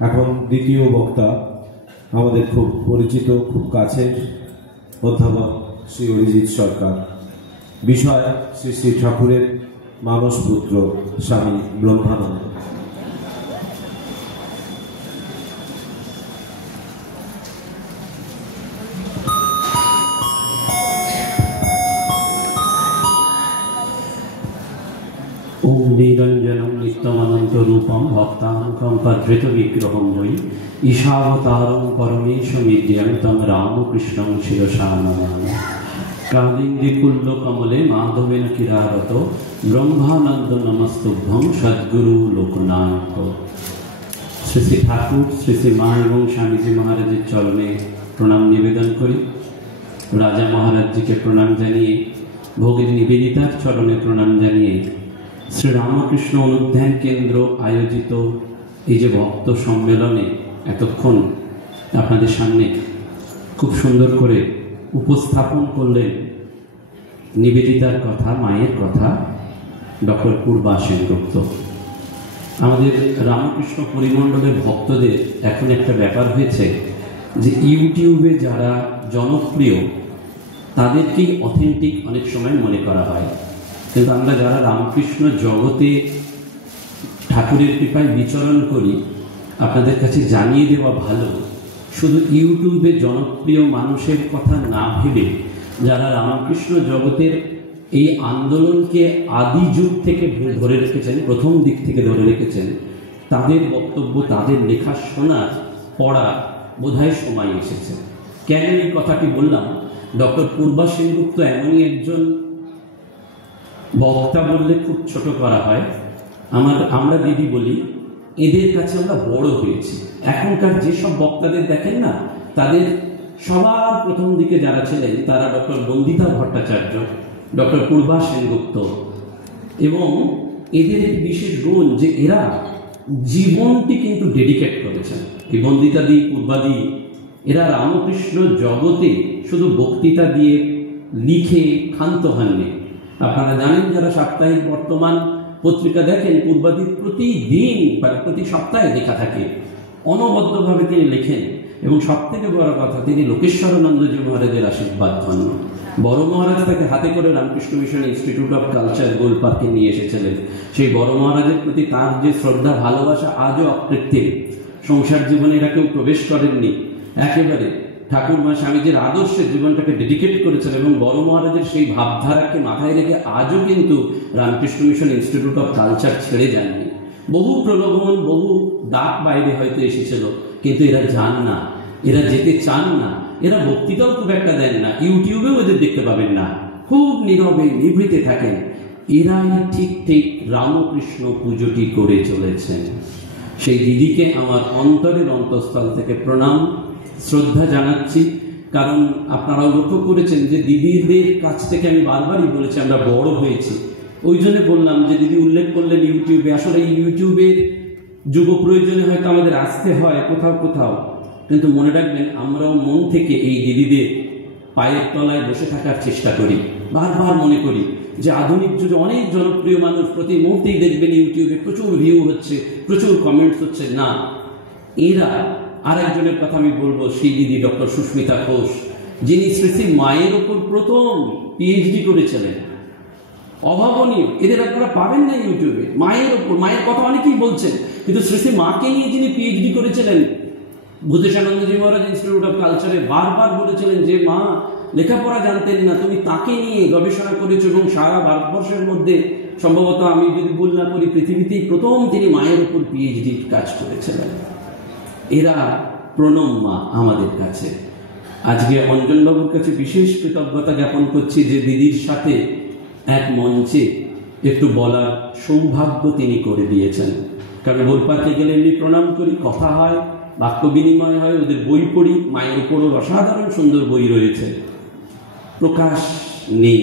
এখন দ্বিতীয় বক্তা আমাদের খুব পরিচিত, খুব কাছের অধ্যাপক শ্রী অরিজিৎ সরকার। বিষয় শ্রী শ্রী ঠাকুরের মানসপুত্র স্বামী ব্রহ্মানন্দ। ओम निरंजनम नित्यमनंत रूपम भक्तानां पद्रित विग्रहं वै ईशावतारं परमेशमिद्यं तं रामकृष्णं शिरसा नमामि। कालिन्दीकुल्लकमले माधवेन किरारतो ब्रह्मानंद नमस्तुभ्यं सद्गुरु लोकनायक। श्री श्री ठाकुर श्री श्री मा एवं स्वामीजी महाराजेर चरणे प्रणाम निवेदन करी। राजा महाराज जी के प्रणाम जानिए, भगिनी निवेदितार चरणे प्रणाम जानिए श्री रामकृष्ण अनुध्यान केंद्र आयोजित ये भक्त सम्मेलने एतक्षण आपनादेर सामने खूब सुंदर करे उपस्थापन करलेन निवेदितार कथा, मायेर कथा डॉक्टर पूर्वा सेनगुप्त। आमादेर रामकृष्ण परिमंडलेर भक्तদের এখন একটা ব্যাপার হয়েছে যে ইউটিউবে যারা জনপ্রিয় তাদেরকেই অথেন্টিক অনেক সময় মনে করা হয়, কিন্তু আমরা যারা রামকৃষ্ণ জগতে ঠাকুরের কৃপায় বিচরণ করি আপনাদের কাছে জানিয়ে দেওয়া ভালো, শুধু ইউটিউবে জনপ্রিয় মানুষের কথা না ভেবে যারা রামকৃষ্ণ জগতের এই আন্দোলনকে আদি যুগ থেকে ধরে রেখেছেন, প্রথম দিক থেকে ধরে রেখেছেন, তাদের বক্তব্য, তাদের লেখা শোনার পড়া বোধহয় সময় এসেছে। কেন এই কথাটি বললাম? ডক্টর পূর্বা সেনগুপ্ত এমনই একজন বক্তা, বললে খুব ছোট করা হয়, আমরা দিদি বলি, এদের কাছে আমরা বড় হয়েছি। এখনকার যেসব বক্তাদের দেখেন না, তাদের সবার প্রথম দিকে যারা ছিলেন তারা ডক্টর বন্দিতা ভট্টাচার্য, ডক্টর পূর্বা সেনগুপ্ত, এবং এদের বিশেষ গুণ যে এরা জীবনটি কিন্তু ডেডিকেট করেছেন। এই বন্দিতা দি, পূর্বাদি, এরা রামকৃষ্ণ জগতে শুধু বক্তৃতা দিয়ে লিখে ক্ষান্ত হননি। আপনারা জানেন যারা সাপ্তাহিক বর্তমান পত্রিকা দেখেন, পূর্বাদি প্রতিদিন প্রতি সপ্তাহে লেখা থাকে, অনবদ্যভাবে তিনি লেখেন, এবং সব থেকে বড় কথা তিনি লোকেশ্বরানন্দজি মহারাজের আশীর্বাদ ধন্য। বড় মহারাজ তাকে হাতে করে Ramakrishna mission institute of culture Gol পার্কে নিয়ে এসেছিলেন। সেই বড় মহারাজের প্রতি তার যে শ্রদ্ধা, ভালোবাসা আজও অকৃত্রিম। সংসার জীবনে এরা কেউ প্রবেশ করেননি, একেবারে ঠাকুরমা স্বামীজির আদর্শের জীবনটাকে ডেডিকেট করেছেন, এবং বড় মহারাজের সেই ভাবধারাকে মাথায় রেখে আজও কিন্তু Ramakrishna mission institute of culture ছেড়ে যাননি। বহু প্রলোভন, বহু ডাক বাইরে হয়তো এসেছিল, কিন্তু এরা যান না, এরা যেতে চান না। এরা বক্তৃতাও খুব একটা দেন না, ইউটিউবেও এদের দেখতে পাবেন না, খুব নীরবে নিভৃতে থাকেন। এরাই ঠিক ঠিক রামকৃষ্ণ পুজোটি করে চলেছেন। সেই দিদিকে আমার অন্তরের অন্তঃস্থল থেকে প্রণাম, শ্রদ্ধা জানাচ্ছি। কারণ আপনারাও লক্ষ্য করেছেন যে দিদিদের কাছ থেকে আমি বারবারই বলেছি আমরা বড় হয়েছি। ওই জন্য বললাম যে দিদি উল্লেখ করলেন ইউটিউবে, আসলে ইউটিউবের যুগ প্রয়োজনে হয়তো আমাদের আসতে হয় কোথাও কোথাও, কিন্তু মনে রাখবেন আমরাও মন থেকে এই দিদিদের পায়ের তলায় বসে থাকার চেষ্টা করি। বারবার মনে করি যে আধুনিক যুগে অনেক জনপ্রিয় মানুষ প্রতি মুহূর্তেই দেখবেন ইউটিউবে প্রচুর ভিউ হচ্ছে, প্রচুর কমেন্টস হচ্ছে, না, এরা আরেকজনের কথা আমি বলবো, সেই দিদি ডক্টর সুস্মিতা ঘোষ, যিনি শ্রী শ্রী মায়ের ওপর প্রথম পিএইচডি করেছিলেন। অভাবনীয়, এদের আপনারা পাবেন না ইউটিউবে। মায়ের ওপর, মায়ের কথা অনেকেই বলছেন, কিন্তু শ্রী শ্রী মাকে নিয়ে যিনি পিএইচডি করেছিলেন, ভূতেশানন্দজি মহারাজ ইনস্টিটিউট অফ কালচারে বারবার বলেছিলেন যে মা লেখাপড়া জানতেন না, তুমি তাকে নিয়ে গবেষণা করেছো, এবং সারা ভারতবর্ষের মধ্যে সম্ভবত আমি যদি ভুল না করি পৃথিবীতেই প্রথম তিনি মায়ের ওপর পিএইচডি কাজ করেছিলেন। এরা প্রণম মা আমাদের কাছে। আজকে অঞ্জনবাবুর কাছে বিশেষ কৃতজ্ঞতা জ্ঞাপন করছি যে দিদির সাথে এক মঞ্চে একটু বলার সৌভাগ্য তিনি করে দিয়েছেন। কারণ গোলপার্কে গেলে এমনি প্রণাম করি, কথা হয়, বাক্য বিনিময় হয়, ওদের বই পড়ি, মায়ের উপরও অসাধারণ সুন্দর বই রয়েছে। প্রকাশ নেই,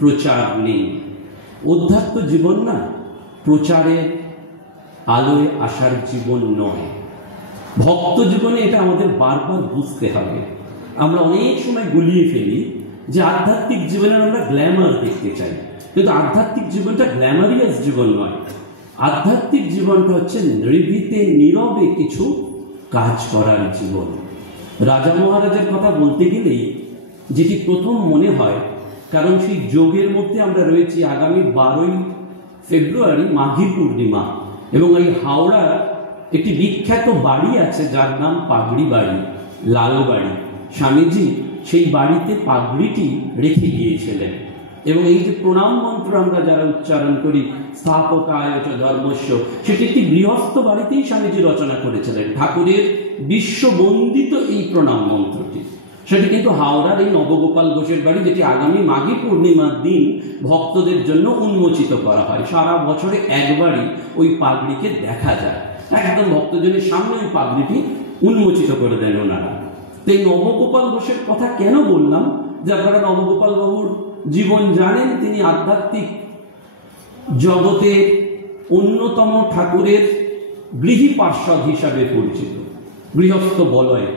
প্রচার নেই। অধ্যাত্ম জীবন না প্রচারের আলোয় আসার জীবন নয়, ভক্ত জীবনে এটা আমাদের বারবার বুঝতে হবে। আমরা অনেক সময় গুলিয়ে ফেলি যে আধ্যাত্মিক জীবনের আমরা গ্ল্যামার দেখতে চাই, কিন্তু আধ্যাত্মিক জীবনটা গ্ল্যামারিয়াস জীবন নয়। আধ্যাত্মিক জীবনটা হচ্ছে নির্ভীতে নীরবে কিছু কাজ করার জীবন। রাজা মহারাজের কথা বলতে গেলেই যেটি প্রথম মনে হয়, কারণ সেই যোগের মধ্যে আমরা রয়েছি। আগামী 12ই ফেব্রুয়ারি মাঘী পূর্ণিমা, এবং এই হাওড়ার একটি বিখ্যাত বাড়ি আছে যার নাম পাগড়ি বাড়ি, লাল বাড়ি। স্বামীজি সেই বাড়িতে পাগড়িটি রেখে গিয়েছিলেন, এবং এই যে প্রণাম মন্ত্র আমরা যারা উচ্চারণ করি, স্থাপকায় চ ধর্মস্য, সেটি একটি গৃহস্থ বাড়িতেই স্বামীজি রচনা করেছিলেন। ঠাকুরের বিশ্ববন্দিত এই প্রণাম মন্ত্রটি, সেটি কিন্তু হাওড়ার এই নবগোপাল ঘোষের বাড়ি, যেটি আগামী মাঘী পূর্ণিমার দিন ভক্তদের জন্য উন্মোচিত করা হয়। সারা বছরে একবারই ওই পাগড়িকে দেখা যায়, একদম ভক্তজনের সামনে ওই পাগড়িটি উন্মোচিত করে দেন ওনারা। তো এই নবগোপাল ঘোষের কথা কেন বললাম, যে আপনারা নবগোপাল বাবুর জীবন জানেন। তিনি আধ্যাত্মিক জগতের অন্যতম ঠাকুরের গৃহী পার্ষদ হিসাবে পরিচিত, গৃহস্থ বলয়,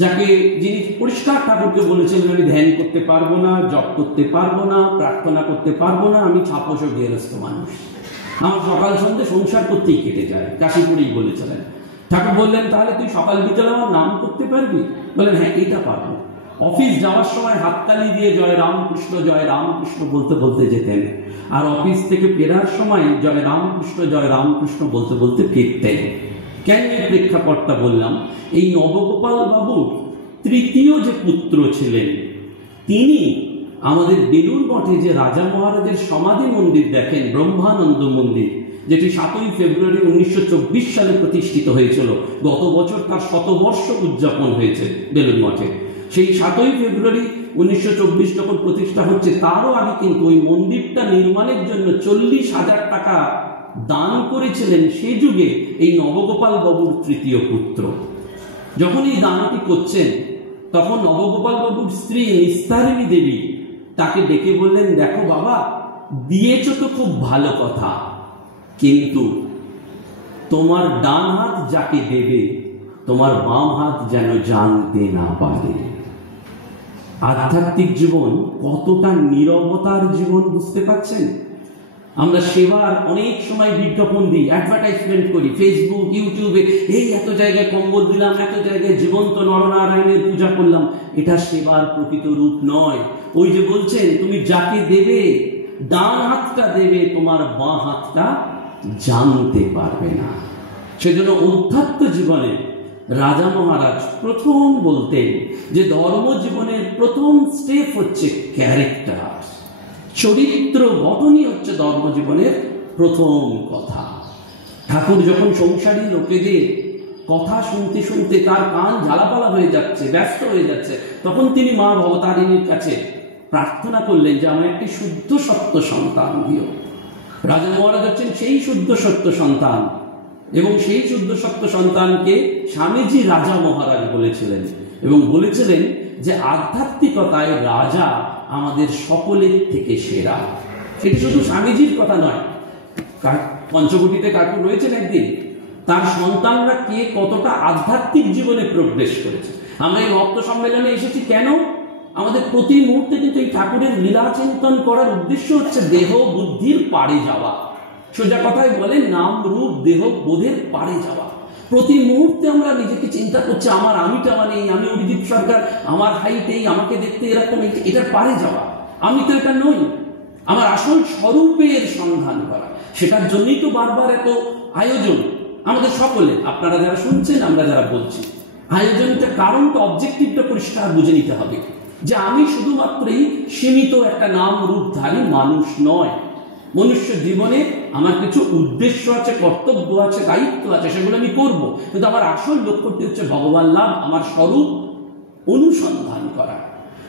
যাকে যিনি পরিষ্কার ঠাকুরকে বলেছিলেন, আমি ধ্যান করতে পারবো না, জপ করতে পারবো না, প্রার্থনা করতে পারবো না, আমি ছাপোষ গৃহস্থ মানুষ, আমার সকাল সন্ধ্যে সংসার করতেই কেটে যায়। কাশীপুরেই বলেছিলেন। ঠাকুর বললেন, তাহলে তুই সকাল বিকেল আমার নাম করতে পারবি? বললেন, হ্যাঁ, এটা পারবো। অফিস যাওয়ার সময় হাততালি দিয়ে জয় রামকৃষ্ণ বলতে বলতে যেতেন, আর অফিস থেকে ফেরার সময় জয় রামকৃষ্ণ বলতে বলতে ফিরতেন। কেন এই প্রেক্ষাপটটা বললাম? এই নবগোপাল বাবুর তৃতীয় যে পুত্র ছিলেন, তিনি আমাদের বেলুড় মঠে যে রাজা মহারাজের সমাধি মন্দির দেখেন, ব্রহ্মানন্দ মন্দির, যেটি 7ই ফেব্রুয়ারি 1924 সালে প্রতিষ্ঠিত হয়েছিল। গত বছর তার শতবর্ষ উদযাপন হয়েছে বেলুড় মঠে। সেই 7ই ফেব্রুয়ারি 1924 যখন প্রতিষ্ঠা হচ্ছে, তারও আগে কিন্তু ওই মন্দিরটা নির্মাণের জন্য 40,000 টাকা দান করেছিলেন সেই যুগে এই নবগোপাল বাবুর তৃতীয় পুত্র। যখন এই দানটি করছেন, তখন নবগোপাল বাবুর স্ত্রী নিস্তারিণী দেবী তাকে ডেকে বললেন, দেখো বাবা, দিয়েছ তো খুব ভালো কথা, কিন্তু তোমার ডান হাত যাকে দেবে, তোমার বাম হাত যেন জানতে না পারে। আধ্যাত্মিক জীবন কতটা নীরবতার জীবন, বুঝতে পারছেন? আমরা সেবার অনেক সময় বিজ্ঞাপন দিই, অ্যাডভার্টাইজমেন্ট করি ফেসবুক, ইউটিউবে, এই এত জায়গায় কম্বল দিলাম, এত জায়গায় জীবন্ত নরনারায়ণের পূজা করলাম। এটা সেবার প্রকৃত রূপ নয়। ওই যে বলছেন, তুমি যাকে দেবে, ডান হাতটা দেবে, তোমার বাঁ হাতটা জানতে পারবে না। সেজন্য অধ্যাত্ম জীবনে রাজা মহারাজ প্রথম বলতেন যে ধর্ম জীবনের প্রথম স্টেপ হচ্ছে ক্যারেক্টার, চরিত্র গঠনই হচ্ছে ধর্মজীবনের প্রথম কথা। ঠাকুর যখন সংসারী লোকেদের কথা শুনতে শুনতে তার কান ঝালাপালা হয়ে যাচ্ছে, ব্যস্ত হয়ে যাচ্ছে, তখন তিনি মা ভবতারিণীর কাছে প্রার্থনা করলেন যে আমার একটি শুদ্ধ সত্য সন্তান দিও। রাজা মহারাজ হচ্ছেন সেই শুদ্ধ সত্য সন্তান, এবং সেই শুদ্ধ সত্য সন্তানকে স্বামীজি রাজা মহারাজ বলেছিলেন, এবং বলেছিলেন যে আধ্যাত্মিকতায় রাজা আমাদের সকলের থেকে সেরা। এটি শুধু স্বামীজির কথা নয়, পঞ্চবটিতে ঠাকুর রয়েছেন একদিন, তার সন্তানরা কে কতটা আধ্যাত্মিক জীবনে প্রোগ্রেস করেছে। আমরা এই ভক্ত সম্মেলনে এসেছি কেন? আমাদের প্রতি মুহূর্তে কিন্তু এই ঠাকুরের লীলা চিন্তন করার উদ্দেশ্য হচ্ছে দেহ বুদ্ধির পারে যাওয়া। সোজা কথায় বলে, নাম রূপ দেহ বোধের পারে যাওয়া। প্রতি মুহূর্তে আমরা নিজেকে চিন্তা করছি, আমার আমিটা মানে আমি অরিজিৎ সরকার, আমার হাইট এই, আমাকে দেখতে এরকম, এটার পারে যাওয়া। আমি তো এটা নই। আমার আসল স্বরূপের সন্ধান করা, সেটার জন্যই তো বারবার এত আয়োজন আমাদের সকলে, আপনারা যারা শুনছেন, আমরা যারা বলছি। আয়োজনটা কারণটা, অবজেক্টিভটা পরিষ্কার বুঝে নিতে হবে যে আমি শুধুমাত্রই সীমিত একটা নাম রূপধারী মানুষ নয়। মনুষ্য জীবনে আমার কিছু উদ্দেশ্য আছে, কর্তব্য আছে, দায়িত্ব আছে, সেগুলো আমি করব, কিন্তু আমার আসল লক্ষ্যটি হচ্ছে ভগবান লাভ, আমার স্বরূপ অনুসন্ধান করা।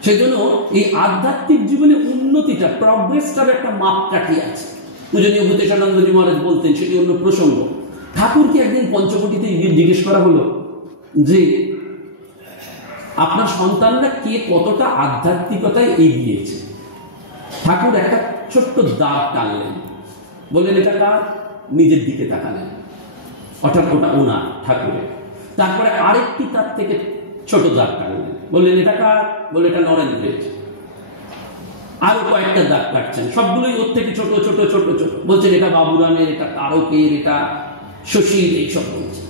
সেজন্য এই আধ্যাত্মিক জীবনে উন্নতিটা, প্রগ্রেসটার একটা মাপকাঠি আছে। পূজনীয় ভূতেশানন্দজি মহারাজ বলতেন, সেটি অন্য প্রসঙ্গ। ঠাকুরকে একদিন পঞ্চবটিতে জিজ্ঞেস করা হলো যে আপনার সন্তানরা কে কতটা আধ্যাত্মিকতায় এগিয়েছে। ঠাকুর একটা ছোট্ট দাগ টানলেন, বললেন এটা কার? নিজের দিকে তাকালেন, অর্থাৎ ওটা ওনার, ঠাকুরের। তারপরে আরেকটি তার থেকে ছোট দাগ টানলেন, বললেন এটা কার? বলে এটা নরেন্দ্রের। আরো কয়েকটা দাগ কাটছেন, সবগুলোই ওর থেকে ছোট ছোট ছোট ছোট। বলছেন এটা বাবুরামের, এটা তারকের, এটা শশীর, এইসব বলছেন।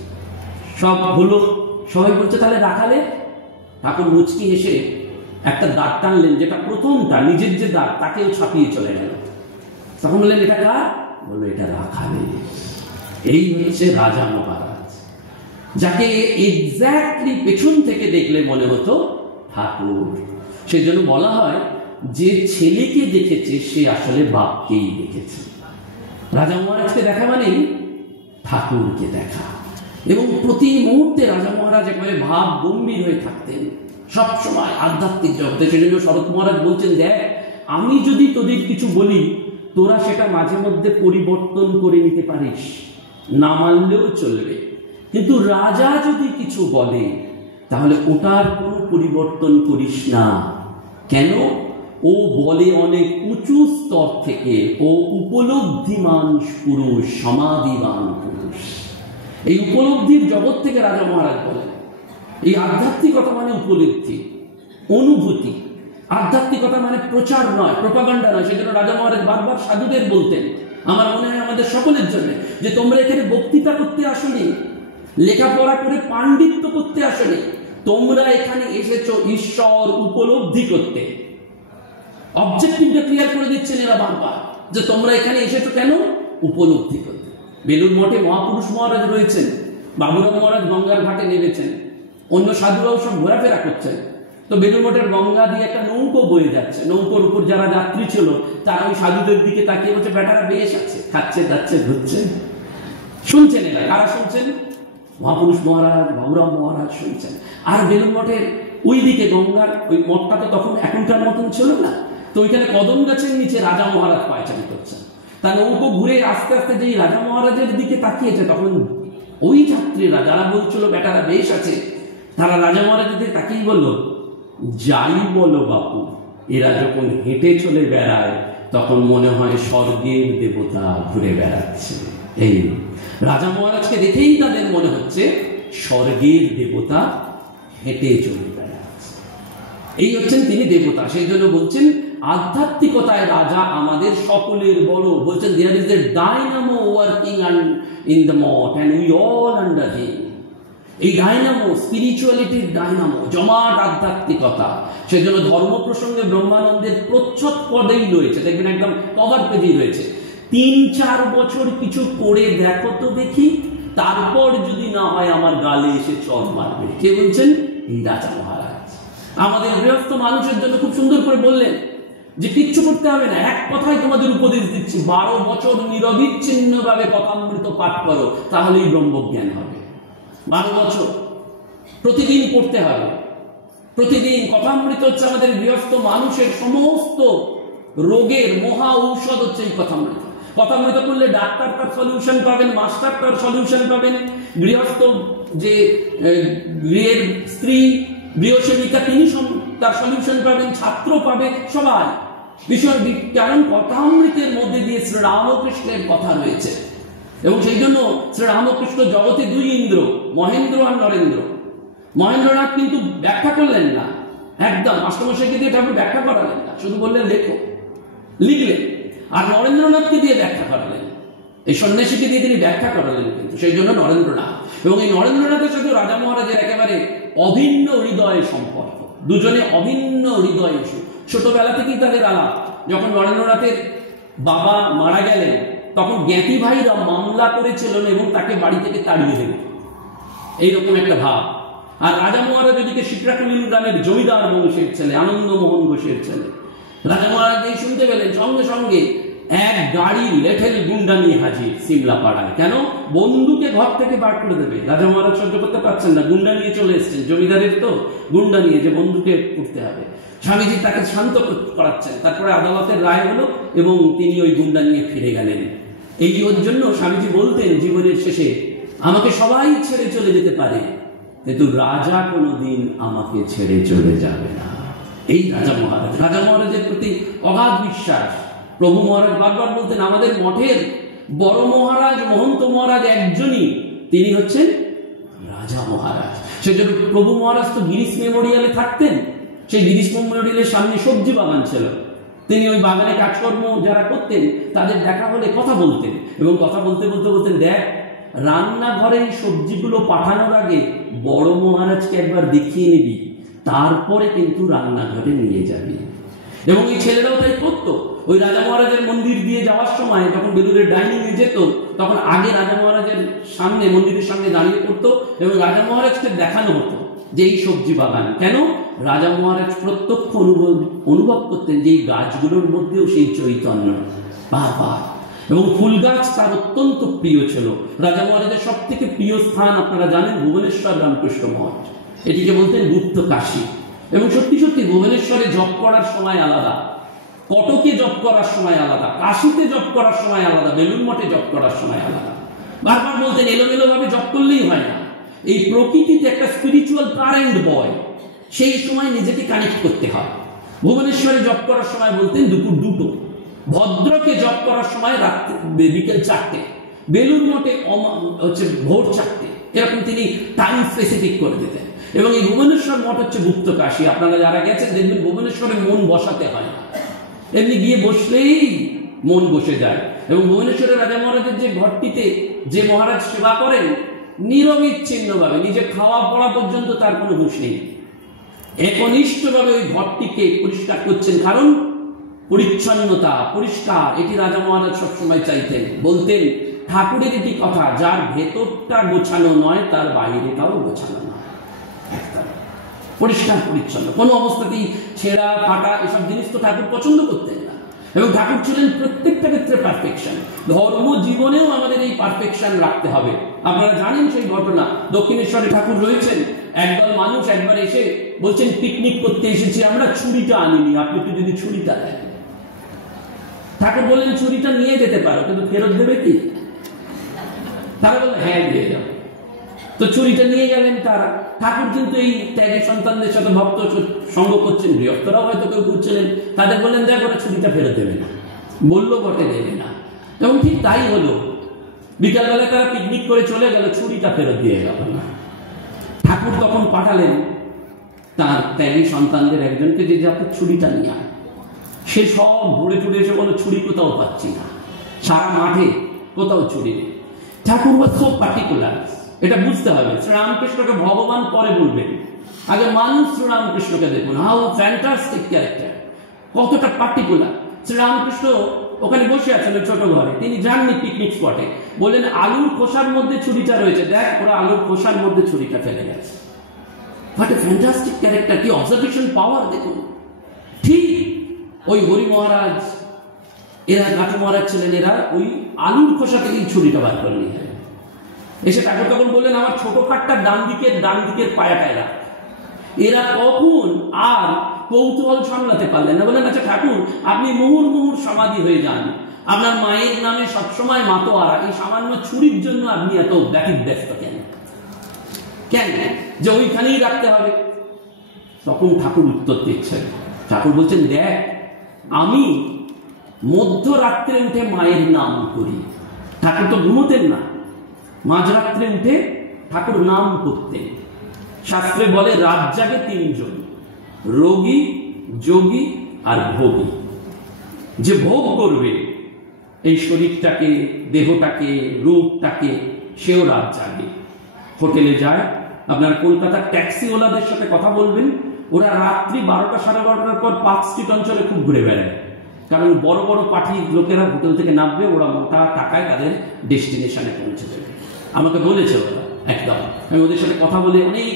সব হলো, সবাই বলছে তাহলে রাখালে? ঠাকুর মুচকি এসে একটা দাঁত টানলেন, যেটা প্রথমটা নিজের যে দাঁত তাকেও ছাপিয়ে চলে গেল। তখন বললেন এটা কার? বললো এটা রাখালে। এই হচ্ছে রাজা মহারাজ, যাকে এক্স্যাক্টলি পেছন থেকে দেখলে মনে হতো ঠাকুর। সেই জন্য বলা হয় যে ছেলেকে দেখেছে সে আসলে বাপকেই দেখেছে। রাজা মহারাজকে দেখা মানেই ঠাকুরকে দেখা। এবং প্রতি মুহূর্তে রাজা মহারাজ একেবারে ভাব গম্ভীর হয়ে থাকতেন, সব সময় আধ্যাত্মিক জগতে। সেই জন্য শরৎ মহারাজ বলছেন, দেখ আমি যদি তোদের কিছু বলি তোরা সেটা মাঝে মধ্যে পরিবর্তন করে নিতে পারিস, না মানলেও চলবে, কিন্তু রাজা যদি কিছু বলে তাহলে ওটার কোনো পরিবর্তন করিস না। কেন? ও বলে অনেক উঁচু স্তর থেকে, ও উপলব্ধিমান পুরুষ, সমাধিবান পুরুষ। এই উপলব্ধির জগৎ থেকে রাজা মহারাজ বলেন। এই আধ্যাত্মিকতা মানে উপলব্ধি, অনুভূতি। আধ্যাত্মিকতা মানে প্রচার নয়, প্রোপাগান্ডা নয়। সেই জন্য রাজা মহারাজ বারবার সাধুদের বলতেন, আমার মনে হয় আমাদের সকলের জন্য, যে তোমরা এখানে বক্তৃতা করতে আসনি, লেখাপড়া করে পাণ্ডিত্য করতে আসনি, তোমরা এখানে এসেছো ঈশ্বর উপলব্ধি করতে। অবজেক্টিভটা ক্লিয়ার করে দিচ্ছেন এরা বারবার, যে তোমরা এখানে এসেছো কেন? উপলব্ধি করতে। বেলুর মঠে মহাপুরুষ মহারাজ রয়েছেন, বাবুরাম মহারাজ গঙ্গার ঘাটে নেমেছেন, অন্য সাধুরাও সব ঘোরাফেরা করছেন। তো বেলুর মঠের গঙ্গা দিয়ে একটা নৌকো বয়ে যাচ্ছে, নৌকোর উপর যারা যাত্রী ছিল তারা ওই সাধুদের দিকে তাকিয়ে বলছে, বেটারা বেশ আছে, খাচ্ছে যাচ্ছে ঘুরছে। শুনছেন এরা, কারা শুনছেন? মহাপুরুষ মহারাজ, বাবুরাম মহারাজ শুনছেন। আর বেলুর মঠের ওই দিকে গঙ্গার ওই মঠটা তো তখন এখনকার মতন ছিল না, তো ওইখানে কদম গাছের নিচে রাজা মহারাজ পায়চারি করছেন। তা নৌকো ঘুরে আস্তে আস্তে যেই রাজা মহারাজের দিকে তাকিয়েছে, তখন ওই যাত্রীরা যারা বলছিল বেটারা বেশ আছে, তারা রাজা মহারাজের দিকে তাকিয়ে বলল, যাই বলো বাপু, এরা যখন হেঁটে চলে বেড়ায় তখন মনে হয় স্বর্গের দেবতা ঘুরে বেড়াচ্ছে। এই রাজা মহারাজকে দেখেই তাদের মনে হচ্ছে স্বর্গের দেবতা হেঁটে চলে বেড়াচ্ছে। এই হচ্ছেন তিনি দেবতা। সেই জন্য বলছেন আধ্যাত্মিকতায় রাজা আমাদের সকলের বড়। বলছেন there is a dynamo working in the math and we all under him. এই ডাইনামো, স্পিরিচুয়ালিটির ডাইনামো, জমাট আধ্যাত্মিকতা। সেই জন্য ধর্ম প্রসঙ্গে ব্রহ্মানন্দের প্রচ্ছদ পদেই রয়েছে, দেখবেন একদম কভার পেজেই রয়েছে, 3-4 বছর কিছু করে দেখো তো দেখি, তারপর যদি না হয় আমার গালে এসে চর মারবে। কে বলছেন? এই রাজা মহারাজ। আমাদের গৃহস্থ মানুষের জন্য খুব সুন্দর করে বললেন যে কিচ্ছু করতে হবে না, এক কথায় তোমাদের উপদেশ দিচ্ছি, 12 বছর নিরবিচ্ছিন্ন ভাবে কথামৃত পাঠ করো, তাহলেই ব্রহ্মজ্ঞান হবে। 12 বছর প্রতিদিন পড়তে হবে। প্রতিদিন কথামৃত হচ্ছে আমাদের গৃহস্থ মানুষের সমস্ত রোগের মহা ঔষধ হচ্ছে এই কথামৃত। কথামৃত করলে ডাক্তার তার সলিউশন পাবেন, মাস্টার তার সলিউশন পাবেন, গৃহস্থ যে গৃহের স্ত্রী, গৃহসেবিকা তিনি তার সলিউশন পাবেন, ছাত্র পাবে, সবাই বিষয়। কারণ কথামৃতের মধ্যে দিয়ে শ্রীরামকৃষ্ণের কথা রয়েছে। এবং সেই জন্য শ্রীরামকৃষ্ণ জগতে 2 ইন্দ্র, মহেন্দ্র আর নরেন্দ্র। মহেন্দ্রনাথ কিন্তু ব্যাখ্যা করলেন না, একদম মাস্টারমশাইকে দিয়ে ঠাকুর ব্যাখ্যা করালেন না, শুধু বললেন লেখো, লিখলেন। আর নরেন্দ্রনাথকে দিয়ে ব্যাখ্যা করালেন, এই সন্ন্যাসীকে দিয়ে তিনি ব্যাখ্যা করালেন কিন্তু। সেই জন্য নরেন্দ্রনাথ। এবং এই নরেন্দ্রনাথের সাথে রাজা মহারাজের একেবারে অভিন্ন হৃদয়ের সম্পর্ক, দুজনে অভিন্ন হৃদয়। ছোটবেলা থেকেই তাদের আলাপ। যখন নরেন্দ্রনাথের বাবা মারা গেলেন তখন জ্ঞাতি ভাইরা মামলা করেছিলেন এবং তাকে বাড়ি থেকে তাড়িয়ে দেবে, এইরকম একটা ভাব। আর রাজা মহারাজ এদিকে শিকরাকুলিন গ্রামের জমিদার বংশের ছেলে, আনন্দমোহন ঘোষের ছেলে। রাজা মহারাজ এই শুনতে পেলেন, সঙ্গে সঙ্গে এক গাড়ি লেঠেল গুন্ডা নিয়ে হাজির সিমলা পাড়ায়। কেন? বন্ধুকে ঘর থেকে বার করে দেবে। রাজা মহারাজ সহ্য করতে পারছেন না, গুন্ডা নিয়ে চলে এসছেন, জমিদারের তো গুন্ডা নিয়ে, যে বন্ধুকে উঠতে হবে। স্বামীজি তাকে শান্ত করাচ্ছেন, তারপরে আদালতের রায় হলো এবং তিনি ওই গুন্ডা নিয়ে ফিরে গেলেন। এই ওর জন্য স্বামীজি বলতেন জীবনের শেষে, আমাকে সবাই ছেড়ে চলে যেতে পারে কিন্তু রাজা কোনোদিন আমাকে ছেড়ে চলে যাবে না। এই রাজা মহারাজ, রাজা মহারাজের প্রতি অগাধ বিশ্বাস। প্রভু মহারাজ বারবার বলতেন আমাদের মঠের বড় মহারাজ, মহন্ত মহারাজ একজনই, তিনি হচ্ছেন রাজা মহারাজ। সেজন্য প্রভু মহারাজ তো গিরিশ মেমোরিয়ালে থাকতেন। সেই গিরিশ মেমোরিয়ালের সামনে সবজি বাগান ছিল, তিনি ওই বাগানে কাজকর্ম যারা করতেন তাদের দেখা হলে কথা বলতেন, এবং কথা বলতে বলতে বলতেন, দেখ রান্নাঘরে সবজিগুলো পাঠানোর আগে বড় মহারাজকে একবার দেখিয়ে নিবি, তারপরে কিন্তু রান্নাঘরে নিয়ে যাবি। এবং এই ছেলেরাও তাই করতো। ওই রাজা মহারাজের মন্দির দিয়ে যাওয়ার সময় যখন বেলুড়ের ডাইনিং এ যেত, তখন আগে রাজা মহারাজের সামনে, মন্দিরের সামনে দাঁড়িয়ে পড়তো এবং রাজা মহারাজকে দেখানো হতো যে এই সবজি বাগান। কেন? রাজা মহারাজ প্রত্যক্ষ অনুভব করতেন যে এই গাছগুলোর মধ্যেও সেই চৈতন্য বাবা। এবং ফুল গাছ তার অত্যন্ত প্রিয় ছিল। রাজা মহারাজের সব থেকে প্রিয় স্থান আপনারা জানেন ভুবনেশ্বর রামকৃষ্ণ মঠ, এটিকে বলতেন গুপ্ত কাশী। এবং সত্যি সত্যি ভুবনেশ্বরে জপ করার সময় আলাদা, কটকে জপ করার সময় আলাদা, কাশীতে জপ করার সময় আলাদা, বেলুড় মঠে জপ করার সময় আলাদা। বারবার বলতেন এলোমেলো ভাবে জপ করলেই হয় না, এই প্রকৃতিতে একটা স্পিরিচুয়াল কারেন্ট বয়, সেই সময় নিজেকে কানেক্ট করতে হয়। ভুবনেশ্বরে জপ করার সময় বলতেন দুপুর 2টো, ভদ্রকে জপ করার সময় রাত্রে বিকেল 4টে, বেলুড় মঠে হচ্ছে ভোর 4টে, এরকম তিনি টাইম স্পেসিফিক করে দিতেন। এবং এই ভুবনেশ্বর মঠ হচ্ছে গুপ্ত কাশী। আপনারা যারা গেছেন দেখবেন ভুবনেশ্বরে মন বসাতে হয় না, এমনি গিয়ে বসলেই মন বসে যায়। এবং ভুবনেশ্বরের রাজা মহারাজের যে ঘরটিতে যে মহারাজ সেবা করেন, নিরবিচ্ছিন্ন ভাবে নিজে খাওয়া পড়া পর্যন্ত তার কোনো হুঁশ নেই, একনিষ্ঠভাবে ওই ঘরটিকে পরিষ্কার করছেন। কারণ পরিচ্ছন্নতা, পরিষ্কার, এটি রাজা মহারাজ সবসময় চাইতেন। বলতেন ঠাকুরের এটি কথা, যার ভেতরটা গোছানো নয় তার বাইরেটাও গোছানো নয়, একদম পরিষ্কার পরিচ্ছন্ন। কোনো অবস্থাতেই ছেঁড়া ফাটা এসব জিনিস তো ঠাকুর পছন্দ করতেন না। এবং ঠাকুর ছিলেন প্রত্যেকটা ক্ষেত্রে পারফেকশন। ধর্ম জীবনেও আমাদের এই পারফেকশন রাখতে হবে। আপনারা জানেন সেই ঘটনা, দক্ষিণেশ্বরে ঠাকুর রয়েছেন, একদল মানুষ একবার এসে বলছেন পিকনিক করতে এসেছি আমরা, ছুরিটা আনিনি, আপনি একটু যদি ছুরিটা দেন। ঠাকুর বললেন ছুরিটা নিয়ে যেতে পারো, কিন্তু ফেরত দেবে কি? তারা বললেন হ্যাঁ দিয়ে যাও। তো ছুরিটা নিয়ে গেলেন তারা। ঠাকুর কিন্তু এই ত্যাগী সন্তানদের সাথে ভক্ত সঙ্গ করছেন, বৃহত্তরাও হয়তো কেউ করছিলেন, তাদের বললেন দেখ ওরা ছুরিটা ফেরত দেবে না, বললো বটে দেবে না। এবং ঠিক তাই হলো, বিকালবেলা তারা পিকনিক করে চলে গেল, ছুরিটা ফেরত দিয়ে গেল না। ঠাকুর তখন পাঠালেন তার ত্যাগী সন্তানদের একজনকে, যে আপনার ছুরিটা নিয়ে আয়। সে সব ঘুরে টুরে এসে বলো ছুরি কোথাও পাচ্ছি না, সারা মাঠে কোথাও ছুরি নেই। ঠাকুর ওয়াজ সো পার্টিকুলার, এটা বুঝতে হবে। শ্রীরামকৃষ্ণকে ভগবান পরে বলবেন, আগে মানুষ শ্রীরামকৃষ্ণকে দেখুন, হাউ ফ্যান্টাস্টিক ক্যারেক্টার, কতটা পার্টিকুলার। শ্রীরামকৃষ্ণ ওখানে বসে আছেন ওই ছোট ঘরে, তিনি যাননি পিকনিক স্পটে, বললেন আলুর খোসার মধ্যে ছুরিটা রয়েছে, দেখ ওরা আলুর খোসার মধ্যে ছুরিটা ফেলে গেছে। হোয়াট এ ফ্যান্টাস্টিক ক্যারেক্টার, কি অবজারভেশন পাওয়ার দেখুন। ঠিক ওই হরি মহারাজ, এরা কাঠু মহারাজ ছিলেন, এরা ওই আলুর খোসা থেকেই ছুরিটা বার করে নিয়ে গেলেন। এসে ঠাকুর তখন বললেন আমার ছোট কাঠটা ডান দিকের পায়াটায় রাখ। এরা কখন আর কৌতূহল সামলাতে পারলেন না, বললেন আচ্ছা ঠাকুর আপনি মুহুর্মুহুর সমাধি হয়ে যান, আপনার মায়ের নামে সবসময় মাতোয়ারা, এই সামান্য ছুরির জন্য আপনি এত ব্যতিব্যস্ত কেন, কেন যে ওইখানেই রাখতে হবে? তখন ঠাকুর উত্তর দিচ্ছেন, ঠাকুর বলছেন দেখ আমি মধ্যরাত্রে উঠে মায়ের নাম করি। ঠাকুর তো ঘুমোতেন না, মাঝরাত্রে উঠে ঠাকুর নাম করতেন। শাস্ত্রে বলে রাত জাগে 3 জন, রোগী, যোগী আর ভোগী। যে ভোগ করবে এই শরীরটাকে, দেহটাকে, রূপটাকে, সেও রাত জাগে। হোটেলে যায়, আপনার কলকাতার ট্যাক্সিওয়ালাদের সাথে কথা বলবেন, ওরা রাত্রি 12টা সাড়ে 12টার পর পার্ক স্ট্রিট অঞ্চলে খুব ঘুরে বেড়ায়। কারণ বড় বড় পার্টি লোকেরা হোটেল থেকে নামবে, ওরা মোটা টাকায় তাদের ডেস্টিনেশনে পৌঁছে দেবে। আমাকে বলেছে ওরা, একদম আমি ওদের সাথে কথা বলে অনেক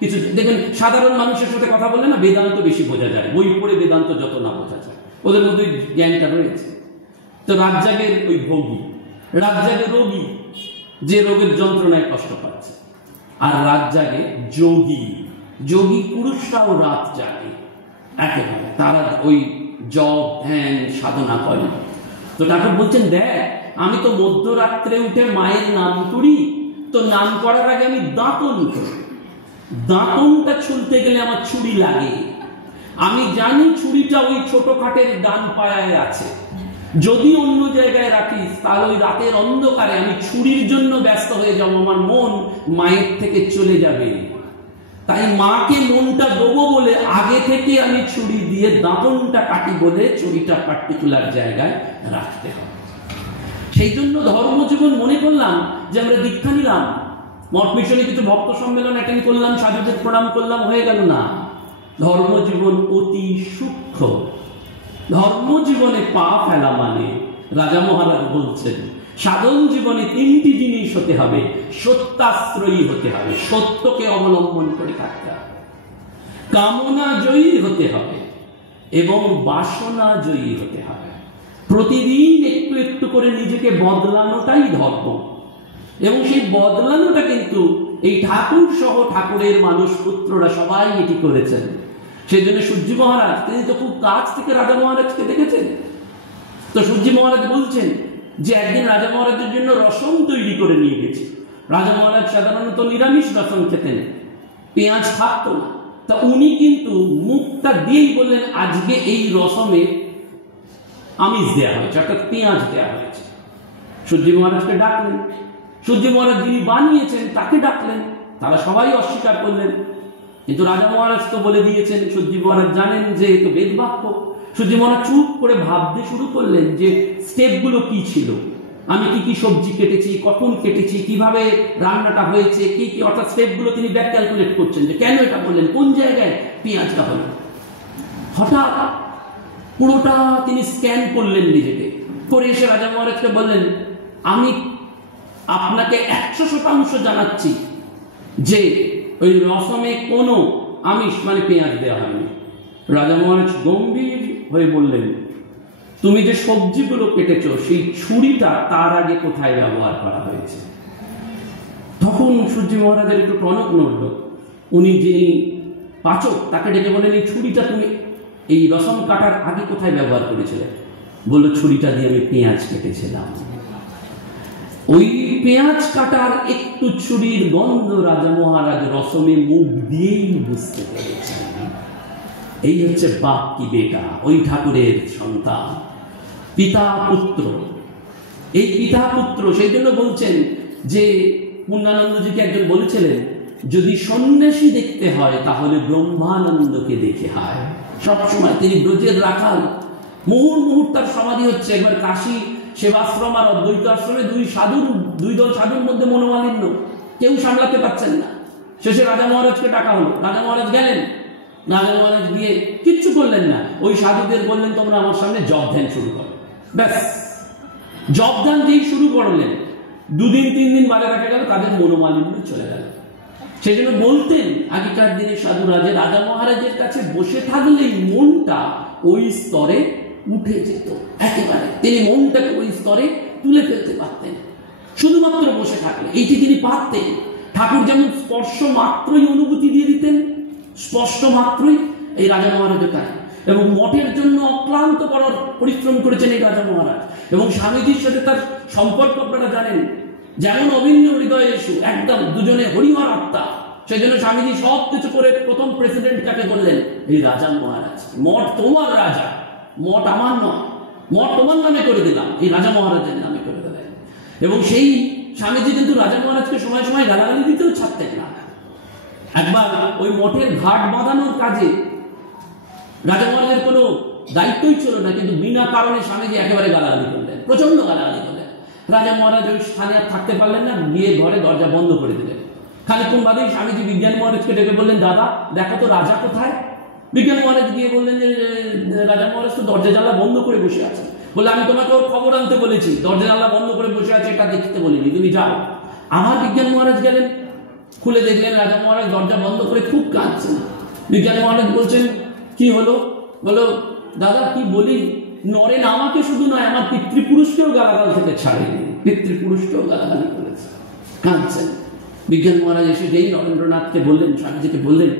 কিছু দেখবেন। সাধারণ মানুষের সাথে কথা বললে না বেদান্ত বেশি বোঝা যায়, বই পড়ে বেদান্ত যত না বোঝা যায়, ওদের মধ্যে জ্ঞানটা রয়েছে। তো রাত জাগের ওই ভোগী, রাত জাগে রোগী, যে রোগের যন্ত্রণায় কষ্ট পাচ্ছে, আর রাত জাগে যোগী। যোগী পুরুষরাও রাত জাগে একেবারে, তারা ওই জপ ধ্যান সাধনা করে। তো ঠাকুর বলছেন দেখ আমি তো মধ্যরাত্রে উঠে মায়ের নাম করি, তো নাম করার আগে আমি দাঁতন করি, দাঁতনটা ছুলতে গেলে আমার ছুরি লাগে। আমি জানি ছুরিটা ওই ছোট খাটের ডান পায়ায় আছে, যদি অন্য জায়গায় রাখিস তাহলে ওই রাতের অন্ধকারে আমি ছুরির জন্য ব্যস্ত হয়ে যাব, আমার মন মায়ের থেকে চলে যাবে। তাই মাকে মনটা দেবো বলে আগে থেকে আমি ছুরি দিয়ে দাঁতনটা কাটি বলে ছুরিটা পার্টিকুলার জায়গায় রাখতে হবে। সেই জন্য ধর্মজীবন মনে করলাম যে আমরা দীক্ষা নিলাম, মঠ মিশনে কিছু ভক্ত সম্মেলন অ্যাটেন্ড করলাম, সাধুদের প্রণাম করলাম, হয়ে গেল না। ধর্মজীবন অতি সূক্ষ্ম। ধর্মজীবনে পা ফেলা মানে রাজা মহারাজ বলছেন সাধন জীবনে তিনটি জিনিস হতে হবে। সত্যাশ্রয়ী হতে হবে, সত্যকে অবলম্বন করে থাকতে হবে, কামনা জয়ী হতে হবে এবং বাসনা জয়ী হতে হবে। প্রতিদিন একটু একটু করে নিজেকে বদলানোটাই ধর্ম। এবং সেই বদলানোটা কিন্তু এই ঠাকুর সহ ঠাকুরের মানুষ পুত্ররা সবাই এটি করেছেন। সেই জন্য সূর্য মহারাজ তিনি তো খুব কাছ থেকে রাজা মহারাজকে দেখেছেন। তো সূর্য মহারাজ বলছেন যে একদিন রাজা মহারাজের জন্য রসম তৈরি করে নিয়ে গেছে। রাজা মহারাজ সাধারণত নিরামিষ রসম খেতেন, পেঁয়াজ খাবত না। তা উনি কিন্তু মুখটা দিয়েই বললেন আজকে এই রসমে আমিষ দেওয়া হয়েছে, অর্থাৎ পেঁয়াজ দেওয়া হয়েছে। সূর্য মহারাজকে ডাকলেন, সূর্য মহারাজ যিনি বানিয়েছেন তাকে ডাকলেন, তারা সবাই অস্বীকার করলেন। কিন্তু রাজা মহারাজ তো বলে দিয়েছেন, সূর্য মহারাজ জানেন যে এ তো বেদবাক্য। সূর্য মহারাজ চুপ করে ভাবতে শুরু করলেন যে স্টেপগুলো কি ছিল, আমি কি কি সবজি কেটেছি, কখন কেটেছি, কিভাবে রান্নাটা হয়েছে, কি কি, অর্থাৎ স্টেপগুলো তিনি ব্যাক ক্যালকুলেট করছেন যে কেন এটা বললেন, কোন জায়গায় পেঁয়াজটা হলো। হঠাৎ পুরোটা তিনি স্ক্যান করলেন নিজেকে, করে এসে রাজা মহারাজকে বললেন আমি আপনাকে 100% জানাচ্ছি যে ওই রসমে কোনো আমিষ মানে পেঁয়াজ দেওয়া হয়নি। রাজা মহারাজ গম্ভীর হয়ে বললেন তুমি যে সবজিগুলো কেটেছো সেই ছুরিটা তার আগে কোথায় ব্যবহার করা হয়েছে। তখন সূর্য মহারাজের একটু টনক নড়ল। উনি যিনি পাচক তাকে ডেকে বলেন এই ছুরিটা তুমি এই রসম কাটার আগে কোথায় ব্যবহার করেছিলে? বলল ছুরিটা দিয়ে আমি পেঁয়াজ কেটেছিলাম। ওই পেঁয়াজ কাটার একটু ছুরির গন্ধ রাজা মহারাজ রসমে মুখ দিয়েই বুঝতে পেরেছেন। এই হচ্ছে বাপ কি বেটা, ওই ঠাকুরের সন্তান, পিতা পুত্র। এই পিতা পুত্র সেই জন্য বলছেন যে পূর্ণানন্দজিকে একজন বলেছিলেন যদি সন্ন্যাসী দেখতে হয় তাহলে ব্রহ্মানন্দকে দেখে হয়। সবসময় তিনি ব্রজের রাখাল, মুহূর্ত তার সমাধি হচ্ছে। একবার কাশী সেবাশ্রম আর অদ্বৈত আশ্রমে দুই দল সাধুর মধ্যে মনোমালিন্য, কেউ সামলাতে পারছেন না। শেষে রাজা মহারাজকে ডাকা হলো, রাজা মহারাজ গেলেন। রাজা মহারাজ গিয়ে কিচ্ছু করলেন না, ওই সাধুদের বললেন তোমরা আমার সামনে জপ ধ্যান শুরু করো। ব্যাস, জপ ধ্যান যেই শুরু করলেন 2 দিন 3 দিন বাদে দেখা গেল তাদের মনোমালিন্য চলে গেল। সেই জন্য বলতেন আগেকার দিনে সাধুরা যে রাজা মহারাজের কাছে বসে থাকলেই মনটা ওই স্তরে উঠে যেত একেবারে। তিনি মনটাকে ওই স্তরে তুলে ফেলতে পারতেন শুধুমাত্র বসে থাকলে। এইটি তিনি পারতেন। ঠাকুর যেমন স্পর্শ মাত্রই অনুভূতি দিয়ে দিতেন, স্পষ্ট মাত্রই এই রাজা মহারাজের কাছে। এবং মঠের জন্য অক্লান্ত পরিশ্রম করেছেন এই রাজা মহারাজ। এবং স্বামীজির সাথে তার সম্পর্ক আপনারা জানেন, যেমন অভিন্ন হৃদয়ে এসু, একদম দুজনে হরিহর আত্মা। সেই জন্য স্বামীজি সব কিছু করে প্রথম প্রেসিডেন্ট কাকে বললেন? এই রাজা মহারাজ। মঠ তোমার রাজা, মঠ আমার নয়, মঠ তোমার নামে করে দিলাম, এই রাজা মহারাজের নামে করে দিলেন। এবং সেই স্বামীজি কিন্তু রাজা মহারাজকে সময় সময় গালাগালি দিতেও ছাড়তেন না। একবার ওই মঠের ঘাট বাঁধানোর কাজে রাজা মহারাজের কোনো দায়িত্বই ছিল না, কিন্তু বিনা কারণে স্বামীজি একেবারে গালাগালি করলেন, প্রচন্ড গালাগালি করলেন। রাজা মহারাজ ওই স্থানে আর থাকতে পারলেন না, গিয়ে ঘরে দরজা বন্ধ করে দিলেন। খানিকক্ষণ বাদেই স্বামীজি বিজ্ঞান মহারাজকে ডেকে বললেন দাদা দেখো তো রাজা কোথায়। বিজ্ঞান মহারাজ গিয়ে বললেন যে রাজা মহারাজ তো দরজা জানলা বন্ধ করে বসে আছে। বলে আমি তোমাকে ওর খবর আনতে বলেছি, দরজা জানলা বন্ধ করে বসে আছে এটা দেখতে বলিনি, তুমি যাও। আমার বিজ্ঞান মহারাজ গেলেন, খুলে দেখলেন রাজা মহারাজ দরজা বন্ধ করে খুব কাঁদছেন। বিজ্ঞান মহারাজ বলছেন কি হলো? বলো দাদা কি বলি, নরেন আমাকে শুধু নয় আমার পিতৃপুরুষকেও গালাগাল থেকে ছাড়েনি, পিতৃপুরুষকেও গালাগালি করেছে, কাঁদছেন। বিজ্ঞান মহারাজ এসে যেই নরেন্দ্রনাথকে বললেন, স্বামীজিকে বললেন,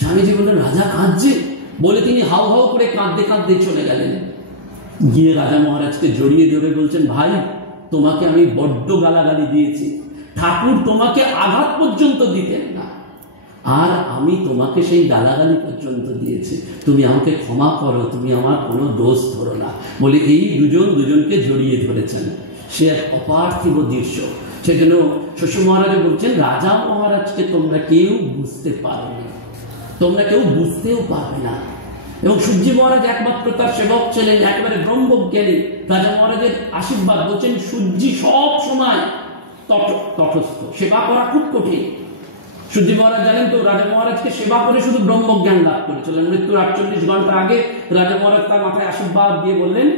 স্বামীজি বললেন রাজা কাঁদছে, বলে তিনি হাউ হাউ করে কাঁদতে কাঁদতে চলে গেলেন। গিয়ে রাজা মহারাজকে জড়িয়ে ধরে বলছেন ভাই তোমাকে আমি বড্ড গালাগালি দিয়েছি, ঠাকুর তোমাকে আঘাত পর্যন্ত দিতেন না, আর আমি তোমাকে সেই গালাগালি পর্যন্ত দিয়েছি, তুমি আমাকে ক্ষমা করো, তুমি আমার কোনো দোষ ধরো না। বলে এই দুজনকে জড়িয়ে ধরেছেন। সে এক অপার্থিব দৃশ্য। সেজন্য শ্বশুর মহারাজ বলছেন রাজা মহারাজকে তোমরা কেউ বুঝতে পারবে, তোমরা কেউ বুঝতেও পারবে না। এবং সূর্য মহারাজ একমাত্র তার সেবক ছিলেন, একেবারে ব্রহ্মজ্ঞানী। রাজা মহারাজের আশীর্বাদ বলছেন সূর্য সব সময় তটস্থ। সেবা করা খুব কঠিন। সূর্যি মহারাজ জানেন তো, রাজা মহারাজকে সেবা করে শুধু ব্রহ্মজ্ঞান লাভ করেছিলেন। মৃত্যুর 48 ঘন্টা আগে রাজা মহারাজ তার মাথায় আশীর্বাদ দিয়ে বললেন,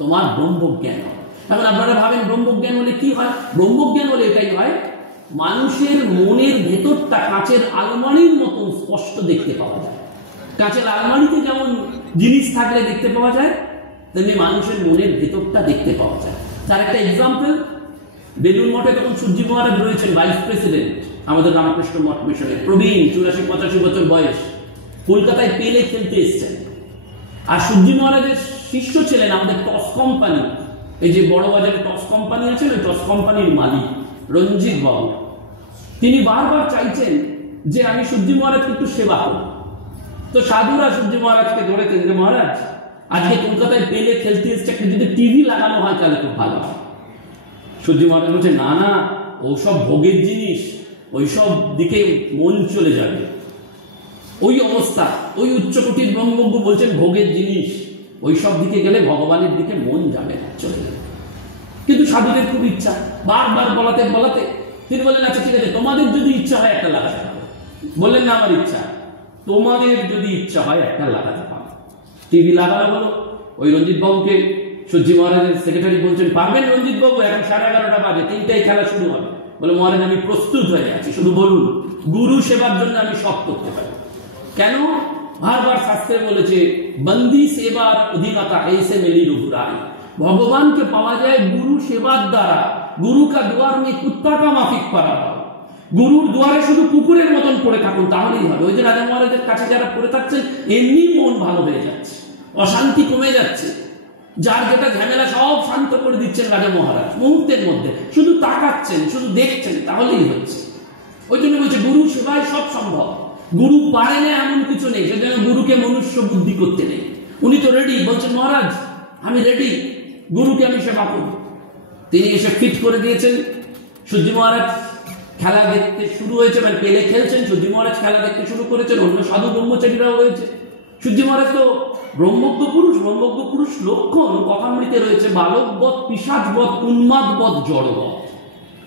তোমার ব্রহ্মজ্ঞান হয়। এখন আপনারা ভাবেন ব্রহ্মজ্ঞান হলে কি হয়? ব্রহ্মজ্ঞান হলে এটাই হয়, মানুষের মনের ভেতরটা কাঁচের আলমারির মতন স্পষ্ট দেখতে পাওয়া যায়। কাঁচের আলমারিতে যেমন জিনিস থাকলে দেখতে পাওয়া যায়, তেমনি মানুষের মনের ভেতরটা দেখতে পাওয়া যায়। তার একটা এক্সাম্পল, বেলুড় মঠে তখন সূর্যি মহারাজ রয়েছেন ভাইস প্রেসিডেন্ট আমাদের রামকৃষ্ণ মঠ মিশনের, প্রবীণ 84-85 বছর বয়স, কলকাতায় পেলে খেলতে এসছেন। আর সূর্যি মহারাজের শিষ্য ছিলেন আমাদের টস কোম্পানি, এই যে বড় বাজারে টস কোম্পানি আছে, ওই টস কোম্পানির মালিক রঞ্জিত বাবু। তিনি বারবার চাইছেন যে আমি সূর্যি মহারাজকে একটু সেবা করব। তো সাধুরা সূর্যি মহারাজকে ধরেছেন যে মহারাজ, আজকে কলকাতায় পেলে খেলতে এসছে, একটা যদি টিভি লাগানো হয় তাহলে খুব ভালো হয়। সূর্যি মহারাজ বলছে, না না, ওসব ভোগের জিনিস, ওইসব দিকে মন চলে যাবে। ওই অবস্থা, ওই উচ্চকোটির ব্রহ্মজ্ঞ বলছেন ভোগের জিনিস, ওইসব দিকে গেলে ভগবানের দিকে মন যাবে না, চলে যাবে। কিন্তু সাধুদের খুব ইচ্ছা, বারবার বলাতে বলাতে তিনি বললেন, আচ্ছা ঠিক আছে, তোমাদের যদি ইচ্ছা হয় একটা লাগাতে পারো। বললেন, না আমার ইচ্ছা, তোমাদের যদি ইচ্ছা হয় একটা লাগাতে পারো। টিভি লাগানো হলো। ওই রঞ্জিত বাবুকে সূর্যি মহারাজের সেক্রেটারি বলছেন, পারবেন রঞ্জিত বাবু? এখন 11:30 বাজে, 3টায় খেলা শুরু হবে। বলে, মহারাজ আমি প্রস্তুত হয়ে আছি, শুধু বলুন, গুরু সেবার জন্য আমি সব করতে পারি। কেন? বারবার শাস্ত্রে বলেছে, বন্দি সেবার অধিকতা এসে মেলি রঘুরাই। ভগবানকে পাওয়া যায় গুরু সেবার দ্বারা। গুরু কা দুয়ার মে কুত্তা কা মাফিক পারা। গুরুর দুয়ারে শুধু কুকুরের মতন পড়ে থাকুন, তাহলেই হবে। ওই যে রাজা মহারাজের কাছে যারা পড়ে থাকছেন, এমনি মন ভালো হয়ে যাচ্ছে, অশান্তি কমে যাচ্ছে, যার যেটা ঝামেলা সব শান্ত করে দিচ্ছেন রাজা মহারাজ মুহূর্তের মধ্যে। শুধু তাকাচ্ছেন, শুধু দেখছেন, তাহলেই হচ্ছে। ওই জন্য বলছে গুরু সেবায় সব সম্ভব। গুরু পারে না এমন কিছু নেই, সেজন্য গুরুকে মনুষ্য বুদ্ধি করতে নেই। উনি তো রেডি, বলছেন মহারাজ আমি রেডি, গুরুকে আমি সেবা করব। তিনি এসে ফিট করে দিয়েছেন। সূর্যি মহারাজ খেলা দেখতে শুরু হয়েছে, মানে পেলে খেলছেন, সূর্যি মহারাজ খেলা দেখতে শুরু করেছেন, অন্য সাধু ব্রহ্মচারীরাও রয়েছে। সূর্যি মহারাজ তো ব্রহ্মজ্ঞ পুরুষ। ব্রহ্মজ্ঞ পুরুষ লক্ষণ কথামৃতে রয়েছে, বালকবৎ, পিশাচবৎ, উন্মাদবৎ, জড়বৎ।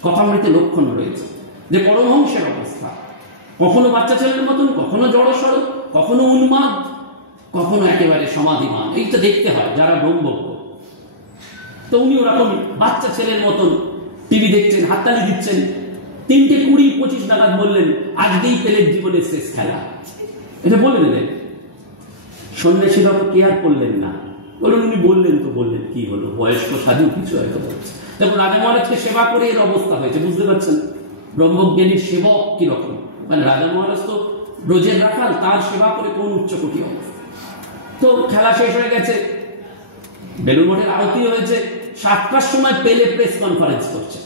কথামৃতে লক্ষণ রয়েছে যে পরমহংসের অবস্থা, কখনো বাচ্চা ছেলের মতন, কখনো জড়সড়, কখনো উন্মাদ, কখনো একেবারে সমাধিমান। এইটা দেখতে হয় যারা ব্রহ্মজ্ঞ। তো উনি ওরকম বাচ্চা ছেলের মতন টিভি দেখছেন, হাততালি দিচ্ছেন। 3:20-25 নাগাদ বললেন, আজকেই পেলের জীবনের শেষ খেলা, এটা বলে দিলেন। সন্ন্যাসীরা তো কেয়ার করলেন না, বলুন উনি বললেন তো বললেন, কি হলো, বয়স্ক সাধু কিছু হয়তো বলছে। দেখুন রাজা মহারাজকে সেবা করে এর অবস্থা হয়েছে, বুঝতে পারছেন ব্রহ্মজ্ঞানীর সেবক কিরকম। মানে রাজা মহারাজ তো ব্রজের রাখাল, তার সেবা করে কোন উচ্চকোটি অবস্থা। তো খেলা শেষ হয়ে গেছে, বেলুড় মঠের আরতি হয়েছে। 7টার সময় পেলে প্রেস কনফারেন্স করছে।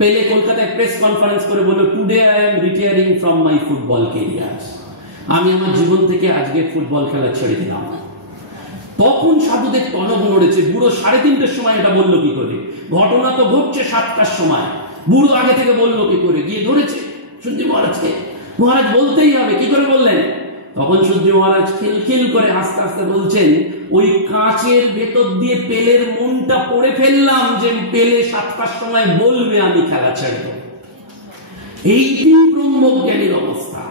পেলে কলকাতায় প্রেস কনফারেন্স করে বলল, today I am retiring from my football career. আমি আমার জীবন থেকে আজকে ফুটবল খেলা ছেড়ে দিলাম। তখন সাধুদের টনক নড়েছে। বুড়ো 3:30টার সময় এটা বললো কি করে? ঘটনা তো ঘটছে 7টার সময়, বুড়ো আগে থেকে বললো কি করে? গিয়ে ধরেছে সূর্যি মহারাজকে। মহারাজ বলতেই হবে, কি করে বললেন? তখন সূর্যি মহারাজ খিলখিল করে আস্তে আস্তে বলছেন, ওই কাঁচের ভেতর দিয়ে পেলের মনটা পড়ে ফেললাম যে পেলে 7টার সময় বলবে আমি খেলা ছেড়ে দেব। এইটি ব্রহ্মজ্ঞানীর অবস্থা,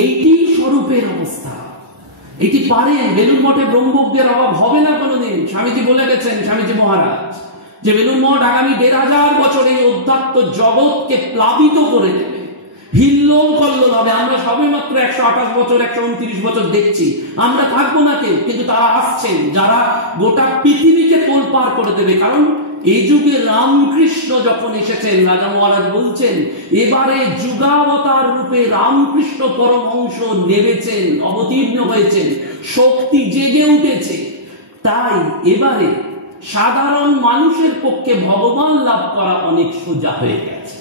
এইটি স্বরূপের অবস্থা। এটি পারেন। বেলুড় মঠে ব্রহ্মজ্ঞের অভাব হবে না কোনোদিন। স্বামীজি বলে গেছেন, স্বামীজি মহারাজ, যে বেলুড় মঠ আগামী 1500 বছর এই অধ্যাত্ম জগৎকে প্লাবিত করে দেবে, হিল্লোল কল্লোল হবে। আমরা সবে মাত্র 128 বছর 129 বছর দেখছি, আমরা থাকবো না কেউ, কিন্তু তারা আসছেন যারা গোটা পৃথিবীকে তোলপাড় করে দেবে। কারণ এই যুগে রামকৃষ্ণ যখন এসেছেন, রাজা মহারাজ বলছেন, এবারে যুগাবতার রূপে রামকৃষ্ণ পরমহংস নেমেছেন, অবতীর্ণ হয়েছেন, শক্তি জেগে উঠেছে। তাই এবারে সাধারণ মানুষের পক্ষে ভগবান লাভ করা অনেক সোজা হয়ে গেছে।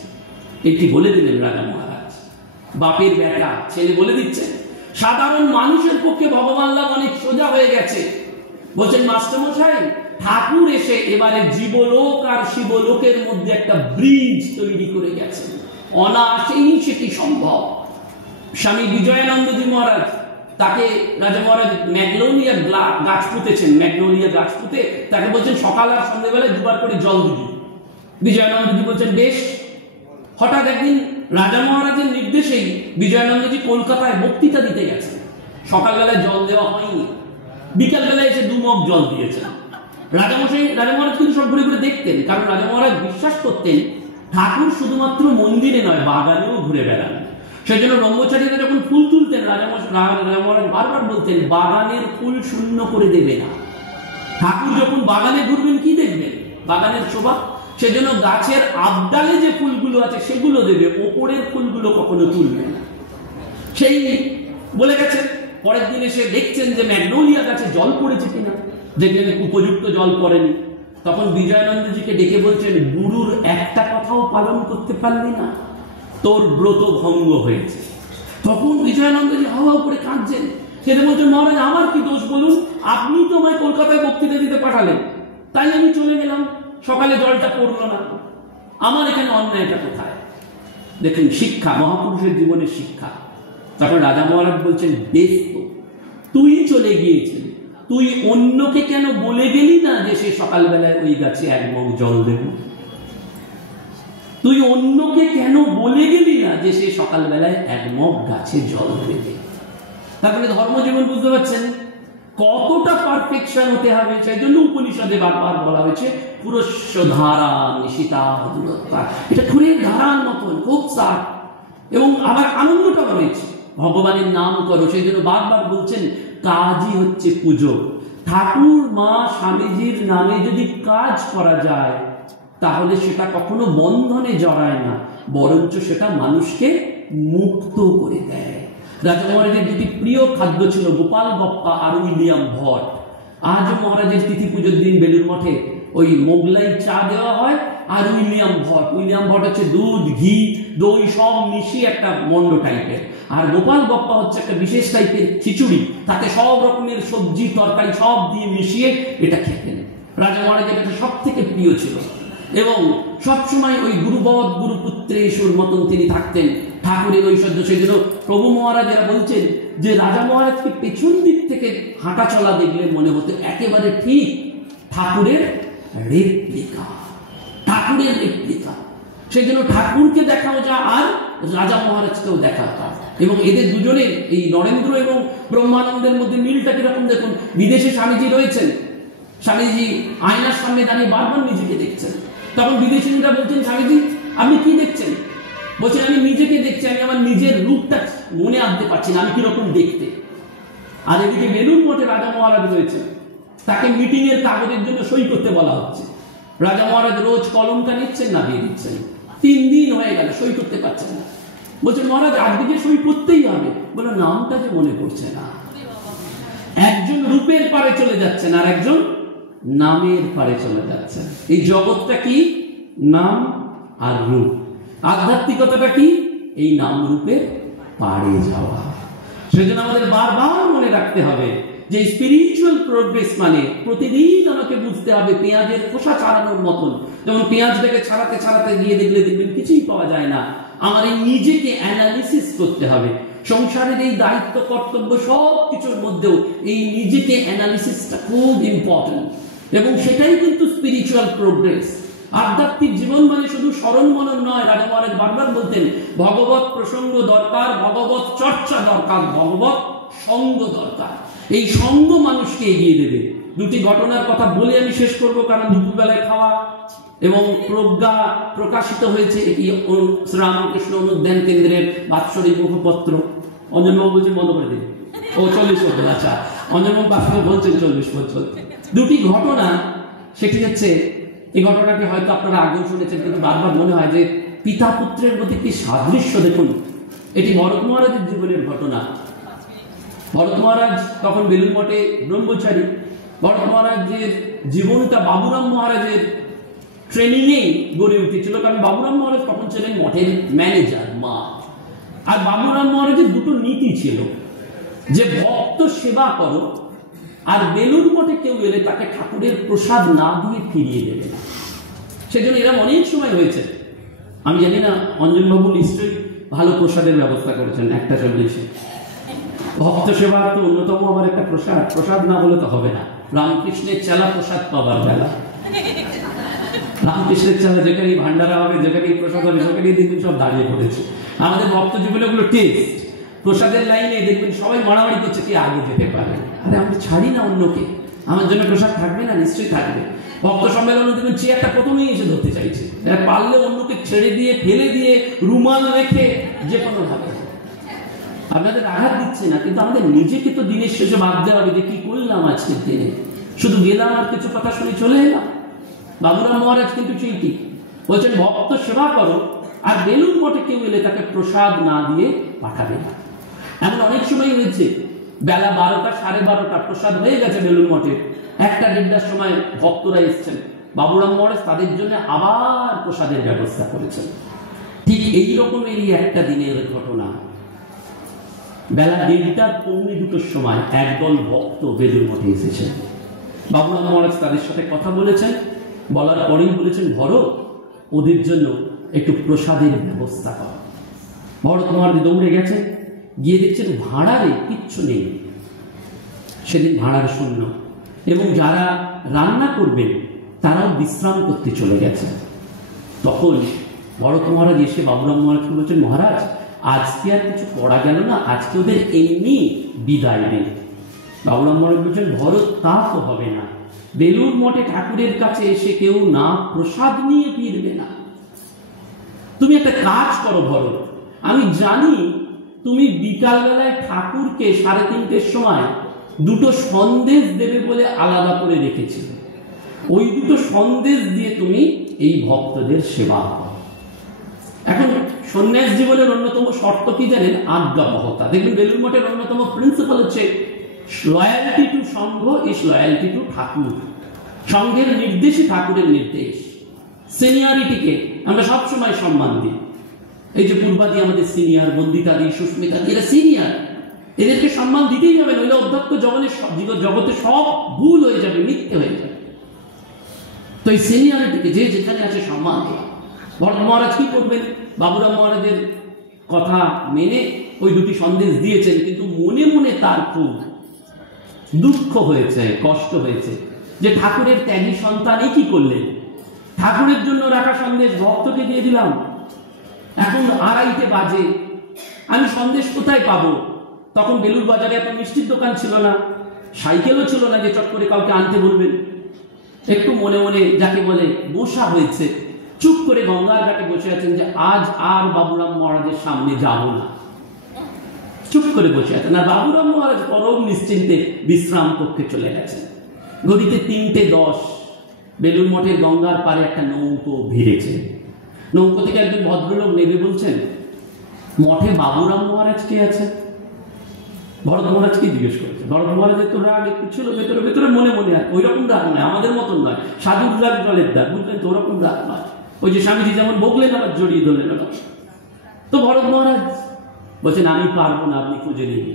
এটি বলে দিলেন রাজা মহারাজ। বাপের বেটা ছেলে বলে দিচ্ছেন, সাধারণ মানুষের পক্ষে ভগবান লাভ অনেক সোজা হয়ে গেছে। বলছেন, মাস্টারমশাই, ঠাকুর এসে এবারে জীবলোক আর শিবলোকের মধ্যে একটা ব্রিজ তৈরি করে গেছেন, অনায়াসেই সেটি সম্ভব। স্বামী বিজয়ানন্দজি মহারাজ, তাকে রাজা মহারাজ ম্যাগনোলিয়া গাছ পুঁতেছেন, ম্যাগনোলিয়া গাছ পুঁতে তাকে বলছেন সকাল আর সন্ধ্যেবেলায় 2বার করে জল দিবি। বিজয়ানন্দজি বলছেন বেশ। হঠাৎ একদিন রাজা মহারাজের নির্দেশেই বিজয়ানন্দজি কলকাতায় বক্তৃতা দিতে গেছেন। সকালবেলায় জল দেওয়া হয়নি, বিকালবেলায় এসে 2 মগ জল দিয়েছেন। রাজা মহারাজ কিন্তু সব ঘুরে ঘুরে দেখতেন, কারণ রাজা মহারাজ বিশ্বাস করতেন ঠাকুর শুধুমাত্র মন্দিরে নয়, বাগানেও ঘুরে বেড়ান। সেই জন্য ব্রহ্মচারীরা যখন ফুল তুলতেন, রাজা মহারাজ বারবার বলতেন বাগানের ফুল শূন্য করে দেবে না। ঠাকুর যখন বাগানে ঘুরবেন কি দেখবেন? বাগানের শোভা। সেজন্য গাছের আবডালে যে ফুলগুলো আছে সেগুলো দেবে, ওপরের ফুলগুলো কখনো তুলবে না। সেই বলে গেছেন। পরের দিন এসে দেখছেন যে ম্যাগনোলিয়া গাছে জল পড়েছে কিনা, যেখানে উপযুক্ত জল পড়েনি। তখন বিজয়ানন্দজিকে ডেকে বলছেন, গুরুর একটা কথাও পালন করতে পারলি না, তোর ব্রত ভঙ্গ হয়েছে। তখন বিজয়ানন্দজি হাওয়া করে কাঁদছেন। সেটা বলছেন, মহারাজ আমার কি দোষ বলুন? আপনি তো আমায় কলকাতায় বক্তৃতা দিতে পাঠালেন, তাই আমি চলে গেলাম। সকালে জলটা পড়লো না, আমার এখানে অন্যায়টা কোথায়? দেখুন শিক্ষা, মহাপুরুষের জীবনের শিক্ষা। তখন রাজা মহারাজ বলছেন, বেশ তো, তুই চলে গিয়েছিস, তুই অন্যকে কেন বলে গেলি না যে সে সকালবেলায় ওই গাছে 1 মগ জল দেবে? তুই অন্যকে কেন বলে গেলি না যে সে সকালবেলায় 1 মগ গাছে জল দেবে? তারপরে ধর্মজীবন বুঝতে পারছেন কতটা পারফেকশন হতে হবে। সেই জন্য উপনিষদে বারবার বলা হয়েছে পুরস্য ধারা নিশিতা দূরত্বা, এটা খুঁড়ের ধারার মতন খুব সার। এবং আবার আনন্দটা রয়েছে, ভগবানের নাম করো। সেই জন্য বারবার বলছেন কাজই হচ্ছে পুজো। ঠাকুর মা স্বামীজির নামে যদি কাজ করা যায় তাহলে সেটা কখনো বন্ধনে জড়ায় না, বরঞ্চ সেটা মানুষকে মুক্ত করে দেয়। রাজা মহারাজের 2টি প্রিয় খাদ্য ছিল, গোপাল গপ্পা আর উইলিয়াম ভট। আজ মহারাজের তিথি পুজোর দিন বেলুর মঠে ওই মোগলাই চা দেওয়া হয়, আর উইলিয়াম ভট হচ্ছে দুধ, ঘি, দই সব মিশিয়ে একটা মন্ড টাইপের, আর গোপাল গপ্পা হচ্ছে একটা বিশেষ টাইপের খিচুড়ি, তাতে সব রকমের সবজি তরকারি সব দিয়ে মিশিয়ে এটা খেতেন। রাজা মহারাজের এটা সব থেকে প্রিয় ছিল এবং সবসময় ওই গুরুবৎ গুরুপুত্রেশ্বর মতন তিনি থাকতেন, ঠাকুরের ঐশ্বর্য। সেই জন্য প্রভু মহারাজেরা বলছেন যে রাজা মহারাজকে পেছন দিক থেকে হাঁটা চলা দেখলে মনে হতো একেবারে ঠিক ঠাকুরের রেপ্লিকা। সেই জন্য ঠাকুরকে দেখাও যা আর রাজা মহারাজকেও দেখা তা। এবং এদের দুজনের এই নরেন্দ্র এবং ব্রহ্মানন্দের মধ্যে মিলটা কিরকম দেখুন। বিদেশে স্বামীজি রয়েছেন, স্বামীজি আয়নার সামনে দাঁড়িয়ে বারবার নিজেকে দেখছেন। তখন বিদেশিরা বলছেন, স্বামীজি আপনি কি দেখছেন? বলছেন, আমি নিজেকে দেখছি, আমি আমার নিজের রূপটা মনে আনতে পারছি না, আমি কিরকম দেখতে। আর এদিকে বেলুন মঠে রাজা মহারাজ রয়েছে, তাকে মিটিং এর কাগজের জন্য সই করতে বলা হচ্ছে। রাজা মহারাজ রোজ কলমটা নিচ্ছেন না দিয়ে দিচ্ছেন, 3 দিন হয়ে গেল সই করতে পারছেন না। বলছেন, মহারাজ আজকে সই করতেই হবে। বলে, নামটা যে মনে পড়ছে না। একজন রূপের পারে চলে যাচ্ছেন আর একজন নামের পারে চলে যাচ্ছেন। এই জগৎটা কি? নাম আর রূপ। আধ্যাত্মিকতাটা কি? এই নাম রূপের পারে যাওয়া। সেজন্য আমাদের বারবার মনে রাখতে হবে যে স্পিরিচুয়াল প্রোগ্রেস মানে প্রতিদিন আমাকে বুঝতে হবে পেঁয়াজের খোসা ছাড়ানোর মতন। যেমন পেঁয়াজটাকে ছাড়াতে গিয়ে দেখবেন কিছুই পাওয়া যায় না। আমার এই নিজেকে অ্যানালিসিস করতে হবে। সংসারের এই দায়িত্ব কর্তব্য সব কিছুর মধ্যেও এই নিজেকে অ্যানালিসিসটা খুব ইম্পর্টেন্ট, এবং সেটাই কিন্তু স্পিরিচুয়াল প্রোগ্রেস। আধ্যাত্মিক জীবন মানে শুধু স্মরণ মনন নয়। রাজা মহারাজ বারবার বলতেন ভগবত প্রসঙ্গ দরকার, ভগবত চর্চা দরকার, ভগবত সঙ্গ দরকার। এই সঙ্গ মানুষকে এগিয়ে দেবে। 2টি ঘটনার কথা বলে আমি শেষ করবো, কারণ দুপুরবেলায় খাওয়া এবং প্রজ্ঞা প্রকাশিত হয়েছে এটি শ্রীরামকৃষ্ণ অনুধ্যান কেন্দ্রের বাৎসরিক মুখপত্র। অঞ্জনবাবু বলছেন বন্ধ করে দিন, ও 40 বছর। আচ্ছা, অঞ্জনবাবু বাস্তব বলছেন 40 বছর। 2টি ঘটনা, সেটি হচ্ছে এই ঘটনাটি হয়তো আপনারা আগেও শুনেছেন, কিন্তু বারবার মনে হয় যে পিতা পুত্রের মধ্যে কি সাদৃশ্য। দেখুন, এটি ভরত মহারাজের জীবনের ঘটনা। ভরত মহারাজ তখন বেলুর মঠে ব্রহ্মচারী। ভরত মহারাজের জীবনটা বাবুরাম মহারাজের ট্রেনিংয়ে গড়ে উঠেছিল, কারণ বাবুরাম মহারাজ তখন ছিলেন মঠের ম্যানেজার মা। আর বাবুরাম মহারাজের 2টো নীতি ছিল, যে ভক্ত সেবা করো, আর বেলুর মঠে কেউ এলে তাকে ঠাকুরের প্রসাদ না দিয়ে ফিরিয়ে দেবে না। সেজন্য এরা অনেক সময় হয়েছে, আমি জানি না অঞ্জনবাবু নিশ্চয়ই ভালো প্রসাদের ব্যবস্থা করেছেন। 1:40 ভক্ত সেবার তো অন্যতম আবার একটা প্রসাদ না হলে তো হবে না। রামকৃষ্ণের চেলা প্রসাদ পাবার বেলা। রামকৃষ্ণের চালা যেখানেই ভান্ডারা হবে, যেখানেই প্রসাদ হবে, সেখানেই দেখবেন সব দাঁড়িয়ে পড়েছে। আমাদের ভক্ত জীবনগুলো টেস্ট, প্রসাদের লাইনে দেখবেন সবাই মারামারি করছে কে আগে যেতে পারে। আরে আমি ছাড়ি না অন্যকে, আমার জন্য প্রসাদ থাকবে না? নিশ্চয়ই থাকবে। ভক্ত সম্মেলনে দেখবেন চেয়ারটা প্রথমেই এসে ধরতে চাইছে, পারলে অন্যকে ছেড়ে দিয়ে ফেলে দিয়ে রুমাল রেখে যে কোনো ভাবে। আপনাদের আঘাত দিচ্ছে না, কিন্তু আমাদের নিজেকে তো দিনের শেষে ভাবতে হবে যে কি করলাম আজকের দিনে। শুধু গেলাম আর কিছু কথা শুনে চলে এলাম। বাবুরাম মহারাজ কিন্তু সেইটি বলছেন, ভক্ত সেবা করো, আর বেলুন মঠে কেউ এলে তাকে প্রসাদ না দিয়ে পাঠাবে না। এমন অনেক সময় হয়েছে বেলা 12টা 12:30 প্রসাদ হয়ে গেছে বেলুন মঠে, 1টা-1:30টার সময় ভক্তরা এসছেন, বাবুরাম মহারাজ তাদের জন্য আবার প্রসাদের ব্যবস্থা করেছেন। ঠিক এই রকমেরই একটা দিনের ঘটনা। বেলা 1:30 পৌনে 2টোর সময় একদল ভক্ত বেলুন মঠে এসেছেন। বাবুরাম মহারাজ তাদের সাথে কথা বলেছেন, বলার পরেই বলেছেন, ভরত ওদের জন্য একটু প্রসাদের ব্যবস্থা কর। ভরত মহারাজ দৌড়ে গেছেন, গিয়ে দেখছেন ভাঁড়ারে কিচ্ছু নেই, সেদিন ভাঁড়ার শূন্য, এবং যারা রান্না করবেন তারাও বিশ্রাম করতে চলে গেছে। তখন ভরত মহারাজ এসে বাবুরাম মহারাজকে বলছেন, মহারাজ আজকে আর কিছু করা গেল না, আজকে ওদের এমনি বিদায় নেই। বাবুরাম মহারাজ বলছেন, ভরত তা তো হবে না, বেলুর মঠে ঠাকুরের কাছে এসে কেউ না প্রসাদ নিয়ে ফিরবে না। তুমি একটা কাজ করো ভরত, আমি জানি তুমি বিকালবেলায় ঠাকুরকে 3:30টার সময় 2টো সন্দেশ দেবে বলে আলাদা করে রেখেছিলে, ওই 2টো সন্দেশ দিয়ে তুমি এই ভক্তদের সেবা করো। এখন সন্ন্যাস জীবনের অন্যতম শর্ত কি জানেন? আজ্ঞাবহতা। দেখবেন বেলুর মঠের অন্যতম প্রিন্সিপাল হচ্ছে loyalty to sangha is loyalty to Thakur. সংঘের নির্দেশই ঠাকুরের নির্দেশ। সিনিয়রিটিকে আমরা সবসময় সম্মান দিই। এই যে পূর্বাদি আমাদের সিনিয়র, বন্দিতাদি, সুস্মিতাদি, এরা সিনিয়র, এদেরকে সম্মান দিতেই হবে, নইলে অধ্যক্ষ জগতে সব ভুল হয়ে যাবে, মিথ্যে হয়ে যাবে। তো এই সিনিয়রিটিকে যে যেখানে আছে সম্মান দেওয়া। ভরত মহারাজ কি করবেন? বাবুরাম মহারাজের কথা মেনে ওই 2টি সন্দেশ দিয়েছেন, কিন্তু মনে মনে তার খুব দুঃখ হয়েছে, কষ্ট হয়েছে যে ঠাকুরের ত্যাগী সন্তানই কি করলেন, ঠাকুরের জন্য রাখা সন্দেশ ভক্তকে দিয়ে দিলাম। এখন 2:30 বাজে, আমি সন্দেশ কোথায় পাবো? তখন বেলুর বাজারে এত মিষ্টির দোকান ছিল না, সাইকেলও ছিল না যে চট করে কাউকে আনতে বলবেন। একটু মনে মনে যাকে বলে বসা হয়েছে, চুপ করে গঙ্গার ঘাটে বসে আছেন যে আজ আর বাবুরাম মহারাজের সামনে যাব না, চুপ করে বসে আছেন। আর বাবুরাম মহারাজ পরম নিশ্চিন্তে বিশ্রাম কক্ষে চলে গেছেন। ঘড়িতে 3:10, বেলুর মঠের গঙ্গার পারে একটা নৌকো ভিড়েছে। নৌকো থেকে একজন ভদ্রলোক নেমে বলছেন, মঠে বাবুরাম মহারাজ কে আছে? ভরত মহারাজ কি জিজ্ঞেস করেছে? ভরত মহারাজের তো রাগ একটু ছিল ভেতরে ভেতরে, মনে মনে আর ওই রকম রাগ নয়, আমাদের মতন নয়, সাধুর রাগ জলের দাগ, বুঝলেন তো? ওরকম রাগ নয়, ওই যে স্বামীজি যেমন বকলেন আবার জড়িয়ে ধরলেন। তো ভরত মহারাজ বলছেন, আমি পারবো না, আপনি খুঁজে নিন।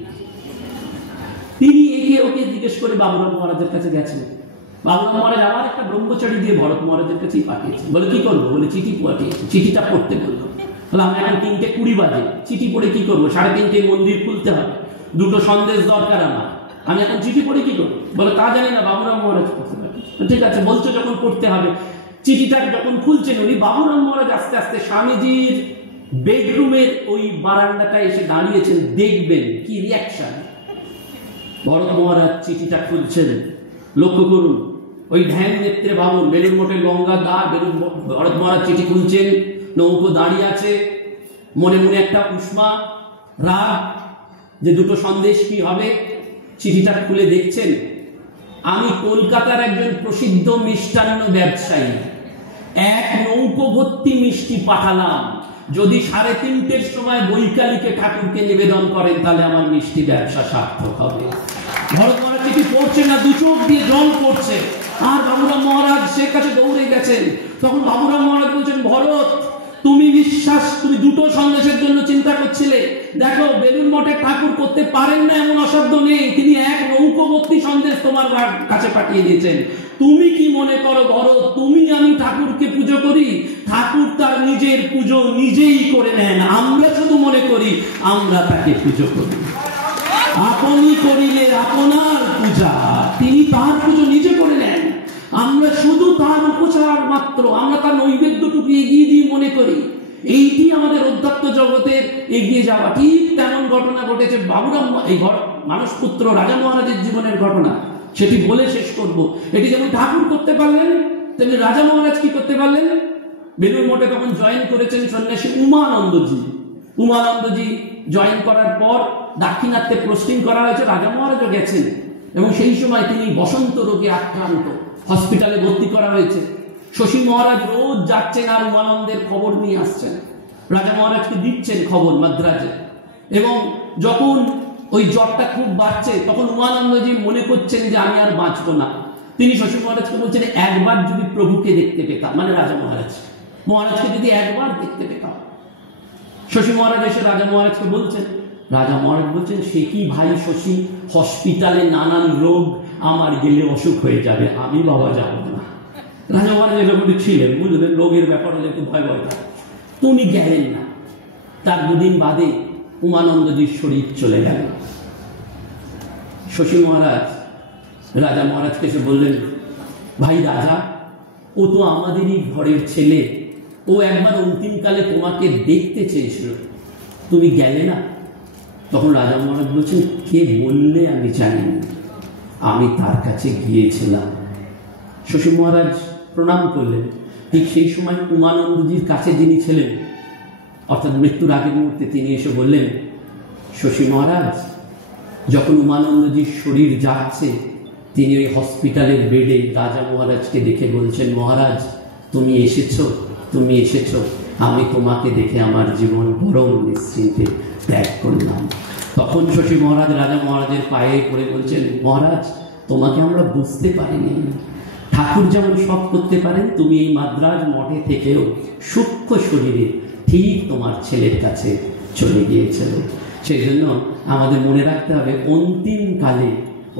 তিনি একে ওকে জিজ্ঞেস করে বাবুরাম মহারাজের কাছে গেছেন। বাবুরাম মহারাজ আবার একটা ব্রহ্মচারী দিয়ে ভরত মহারাজের কাছেই পাঠিয়েছেন। বলে কি করবো? বলে চিঠি পাঠিয়েছি, চিঠিটা পড়তে বললো। বলে আমি এখন 3:20 বাজে, চিঠি পড়ে কি করবো? 3:30 মন্দির খুলতে হবে, 2টো সন্দেশ দরকার আমার, আমি এখন চিঠি পড়ে কি করবো? বলে তা জানি না, বাবুরাম মহারাজ পড়তে পারে। ঠিক আছে, বলছো যখন পড়তে হবে। চিঠিটা যখন খুলছেন উনি, বাবুরাম মহারাজ আস্তে আস্তে স্বামীজির বেডরুমের ওই বারান্দাটায় এসে দাঁড়িয়েছেন, দেখবেন কি রিয়াকশন। ভরত মহারাজ চিঠিটা খুলছেন, লক্ষ্য করুন, ওই ধ্যান নেত্রে ভাবুন, বেলুর মঠের গঙ্গার দ্বার, ভরত মহারাজ চিঠি খুলছেন, নৌকো দাঁড়িয়ে আছে, মনে মনে একটা উষ্মা রাগ যে 2টো সন্দেশ কি হবে। চিঠিটা খুলে দেখছেন, আমি কলকাতার একজন প্রসিদ্ধ মিষ্টান্ন ব্যবসায়ী, এক নৌকো ভর্তি মিষ্টি পাঠালাম, যদি 3:30-এর সময় বৈকালিকে ঠাকুরকে নিবেদন করেন তাহলে আমার মিষ্টি ব্যবসা সার্থক হবে। ভরত মহারাজ চিঠি পড়ছে না, 2 চোখ দিয়ে জল পড়ছে, আর বাবুরাম মহারাজ সে কাছে দৌড়ে গেছেন। তখন বাবুরাম মহারাজ বলছেন, ভরত তুমি 2টো সন্দেশের জন্য চিন্তা করছিলে, দেখো বেলুর মঠে ঠাকুর করতে পারেন না এমন অসাধ্য নেই, তিনি এক নৌকো ভর্তি সন্দেশ তোমার কাছে পাঠিয়ে দিয়েছেন। তুমি কি মনে করো ভরত, তুমি আমি ঠাকুরকে পুজো করি? ঠাকুর তার নিজের পুজো নিজেই করে নেন, আমরা শুধু মনে করি আমরা তাকে পুজো করি। আপনি করিলে আপনার পূজা, তিনি তার পুজো নিজে করে নেন। আমরা শুধু তার উপচার মাত্র, আমরা তার নৈবেদ্যটুকু এগিয়ে দিয়ে মনে করি এইটি আমাদের অধ্যাত্ম জগতের এগিয়ে যাওয়া। ঠিক তেমন ঘটনা ঘটেছে বাবুরাম, এই মানসপুত্র রাজা মহারাজের জীবনের ঘটনা, সেটি বলে শেষ করব। এটি যেমন ঠাকুর করতে পারলেন, তেমনি রাজা মহারাজ কি করতে পারলেন। বেলুর মঠে তখন জয়েন করেছেন সন্ন্যাসী উমানন্দজি। উমানন্দজি জয়েন করার পর দাক্ষিণাত্যে পোস্টিং করা হয়েছে, রাজা মহারাজও গেছেন, এবং সেই সময় তিনি বসন্ত রোগে আক্রান্ত, হসপিটালে ভর্তি করা হয়েছে। শশী মহারাজ রোজ যাচ্ছেন আর উমানন্দের খবর নিয়ে আসছেন, রাজা মহারাজকে দিচ্ছেন খবর মাদ্রাজে। এবং যখন ওই জ্বরটা খুব বাড়ছে, তখন উমানন্দজি মনে করছেন যে আমি আর বাঁচবো না। তিনি শশী মহারাজকে বলছেন, একবার যদি প্রভুকে দেখতে পেতাম, মানে রাজা মহারাজকে যদি একবার দেখতে পেতাম। শশী মহারাজ এসে রাজা মহারাজকে বলছেন, রাজা মহারাজ বলছেন, সে কি ভাই শশী, হসপিটালে নানান রোগ, আমার গেলে অসুখ হয়ে যাবে, আমি বাবা যাব না। রাজা মহারাজ এরকম ছিলেন, বুঝলেন, রোগের ব্যাপার হলে একটু ভয় ভয় থাকে, তো উনি গেলেন না। তার দুদিন বাদে উমানন্দজির শরীর চলে গেল। শশী মহারাজ রাজা মহারাজকে এসে বললেন, ভাই রাজা, ও তো আমাদেরই ঘরের ছেলে, ও একবার অন্তিমকালে তোমাকে দেখতে চেয়েছিল, তুমি গেলে না। তখন রাজা মহারাজ বলছেন, কে বললে আমি জানি না, আমি তার কাছে গিয়েছিলাম। শশী মহারাজ প্রণাম করলেন। ঠিক সেই সময় উমানন্দজির কাছে যিনি ছিলেন, অর্থাৎ মৃত্যুর আগের মুহূর্তে, তিনি এসে বললেন, শশী মহারাজ, যখন উমানন্দজির শরীর যাচ্ছে, তিনি ওই হসপিটালের বেডে রাজা মহারাজকে দেখে বলছেন, মহারাজ তুমি এসেছো, তুমি এসেছো, আমি তোমাকে দেখে আমার জীবন পরম নিশ্চিন্তে ত্যাগ করলাম। তখন শশী মহারাজ রাজা মহারাজের পায়ে পড়ে বলছেন, মহারাজ তোমাকে আমরা বুঝতে পারিনি, ঠাকুর যেমন সব করতে পারেন, তুমি এই মাদ্রাজ মঠে থেকেও সূক্ষ্ম শরীরে ঠিক তোমার ছেলের কাছে চলে গিয়েছিল। সেই জন্য আমাদের মনে রাখতে হবে, অন্তিমকালে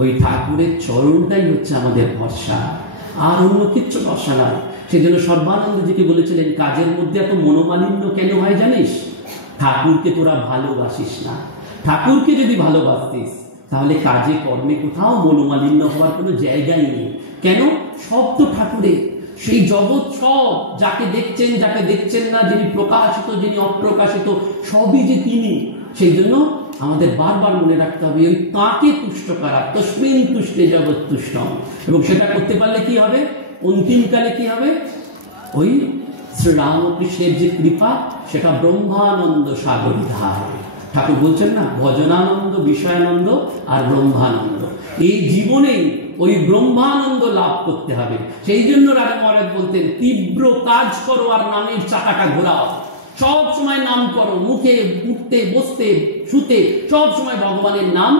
ওই ঠাকুরের চরণটাই হচ্ছে আমাদের ভরসা, আর অন্য কিচ্ছু ভরসা নয়। সেই জন্য সর্বানন্দজিকে বলেছিলেন, কাজের মধ্যে এত মনোমালিন্য কেন হয় জানিস? ঠাকুরকে তোরা ভালোবাসিস না। ঠাকুরকে যদি ভালোবাসতিস, তাহলে কাজে কর্মে কোথাও মনোমালিন্য হওয়ার কোনো জায়গাই নেই। কেন? সব তো ঠাকুরের, সেই জগৎ সব, যাকে দেখছেন যাকে দেখছেন না, যিনি প্রকাশিত যিনি অপ্রকাশিত, সবই যে তিনি। সেই জন্য আমাদের বারবার মনে রাখতে হবে, ওই তাঁকে তুষ্ট করা, তস্মিন তুষ্টে জগৎ তুষ্টম। এবং সেটা করতে পারলে কি হবে? অন্তিমকালে কি হবে? ওই শ্রীরামকৃষ্ণের যে কৃপা, সেটা ব্রহ্মানন্দ সাগরী ধার। ঠাকুর বলছেন না, ভজনানন্দ, বিষয়ানন্দ আর ব্রহ্মানন্দ। এই জীবনেই ওই ব্রহ্মানন্দ লাভ করতে হবে। সেই জন্য রাজা মহারাজ বলতেন, তীব্র কাজ করো আর নামের চাকাটা ঘোরাও। সব সময় নাম করো, মুখে, উঠতে, বসতে, শুতে, সব সময় ভগবানের নাম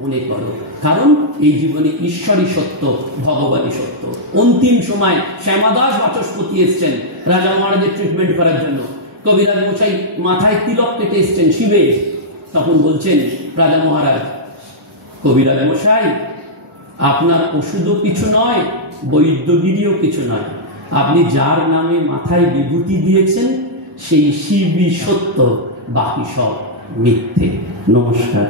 মনে করো। কারণ এই জীবনে ঈশ্বরই সত্য, ভগবানই সত্য। অন্তিম সময় শ্যামাদাস বাচস্পতি এসছেন রাজা মহারাজের ট্রিটমেন্ট করার জন্য। কবিরাজ মশাই মাথায় তিলক কেটে এসছেন শিবের। তখন বলছেন রাজা মহারাজ, কবিরাজ মশাই, আপনার ওষুধও কিছু নয়, বৈদ্যগিরিও কিছু নয়, আপনি যার নামে মাথায় বিভূতি দিয়েছেন সেই শিবই সত্য, বাকি সব মিথ্যে। নমস্কার।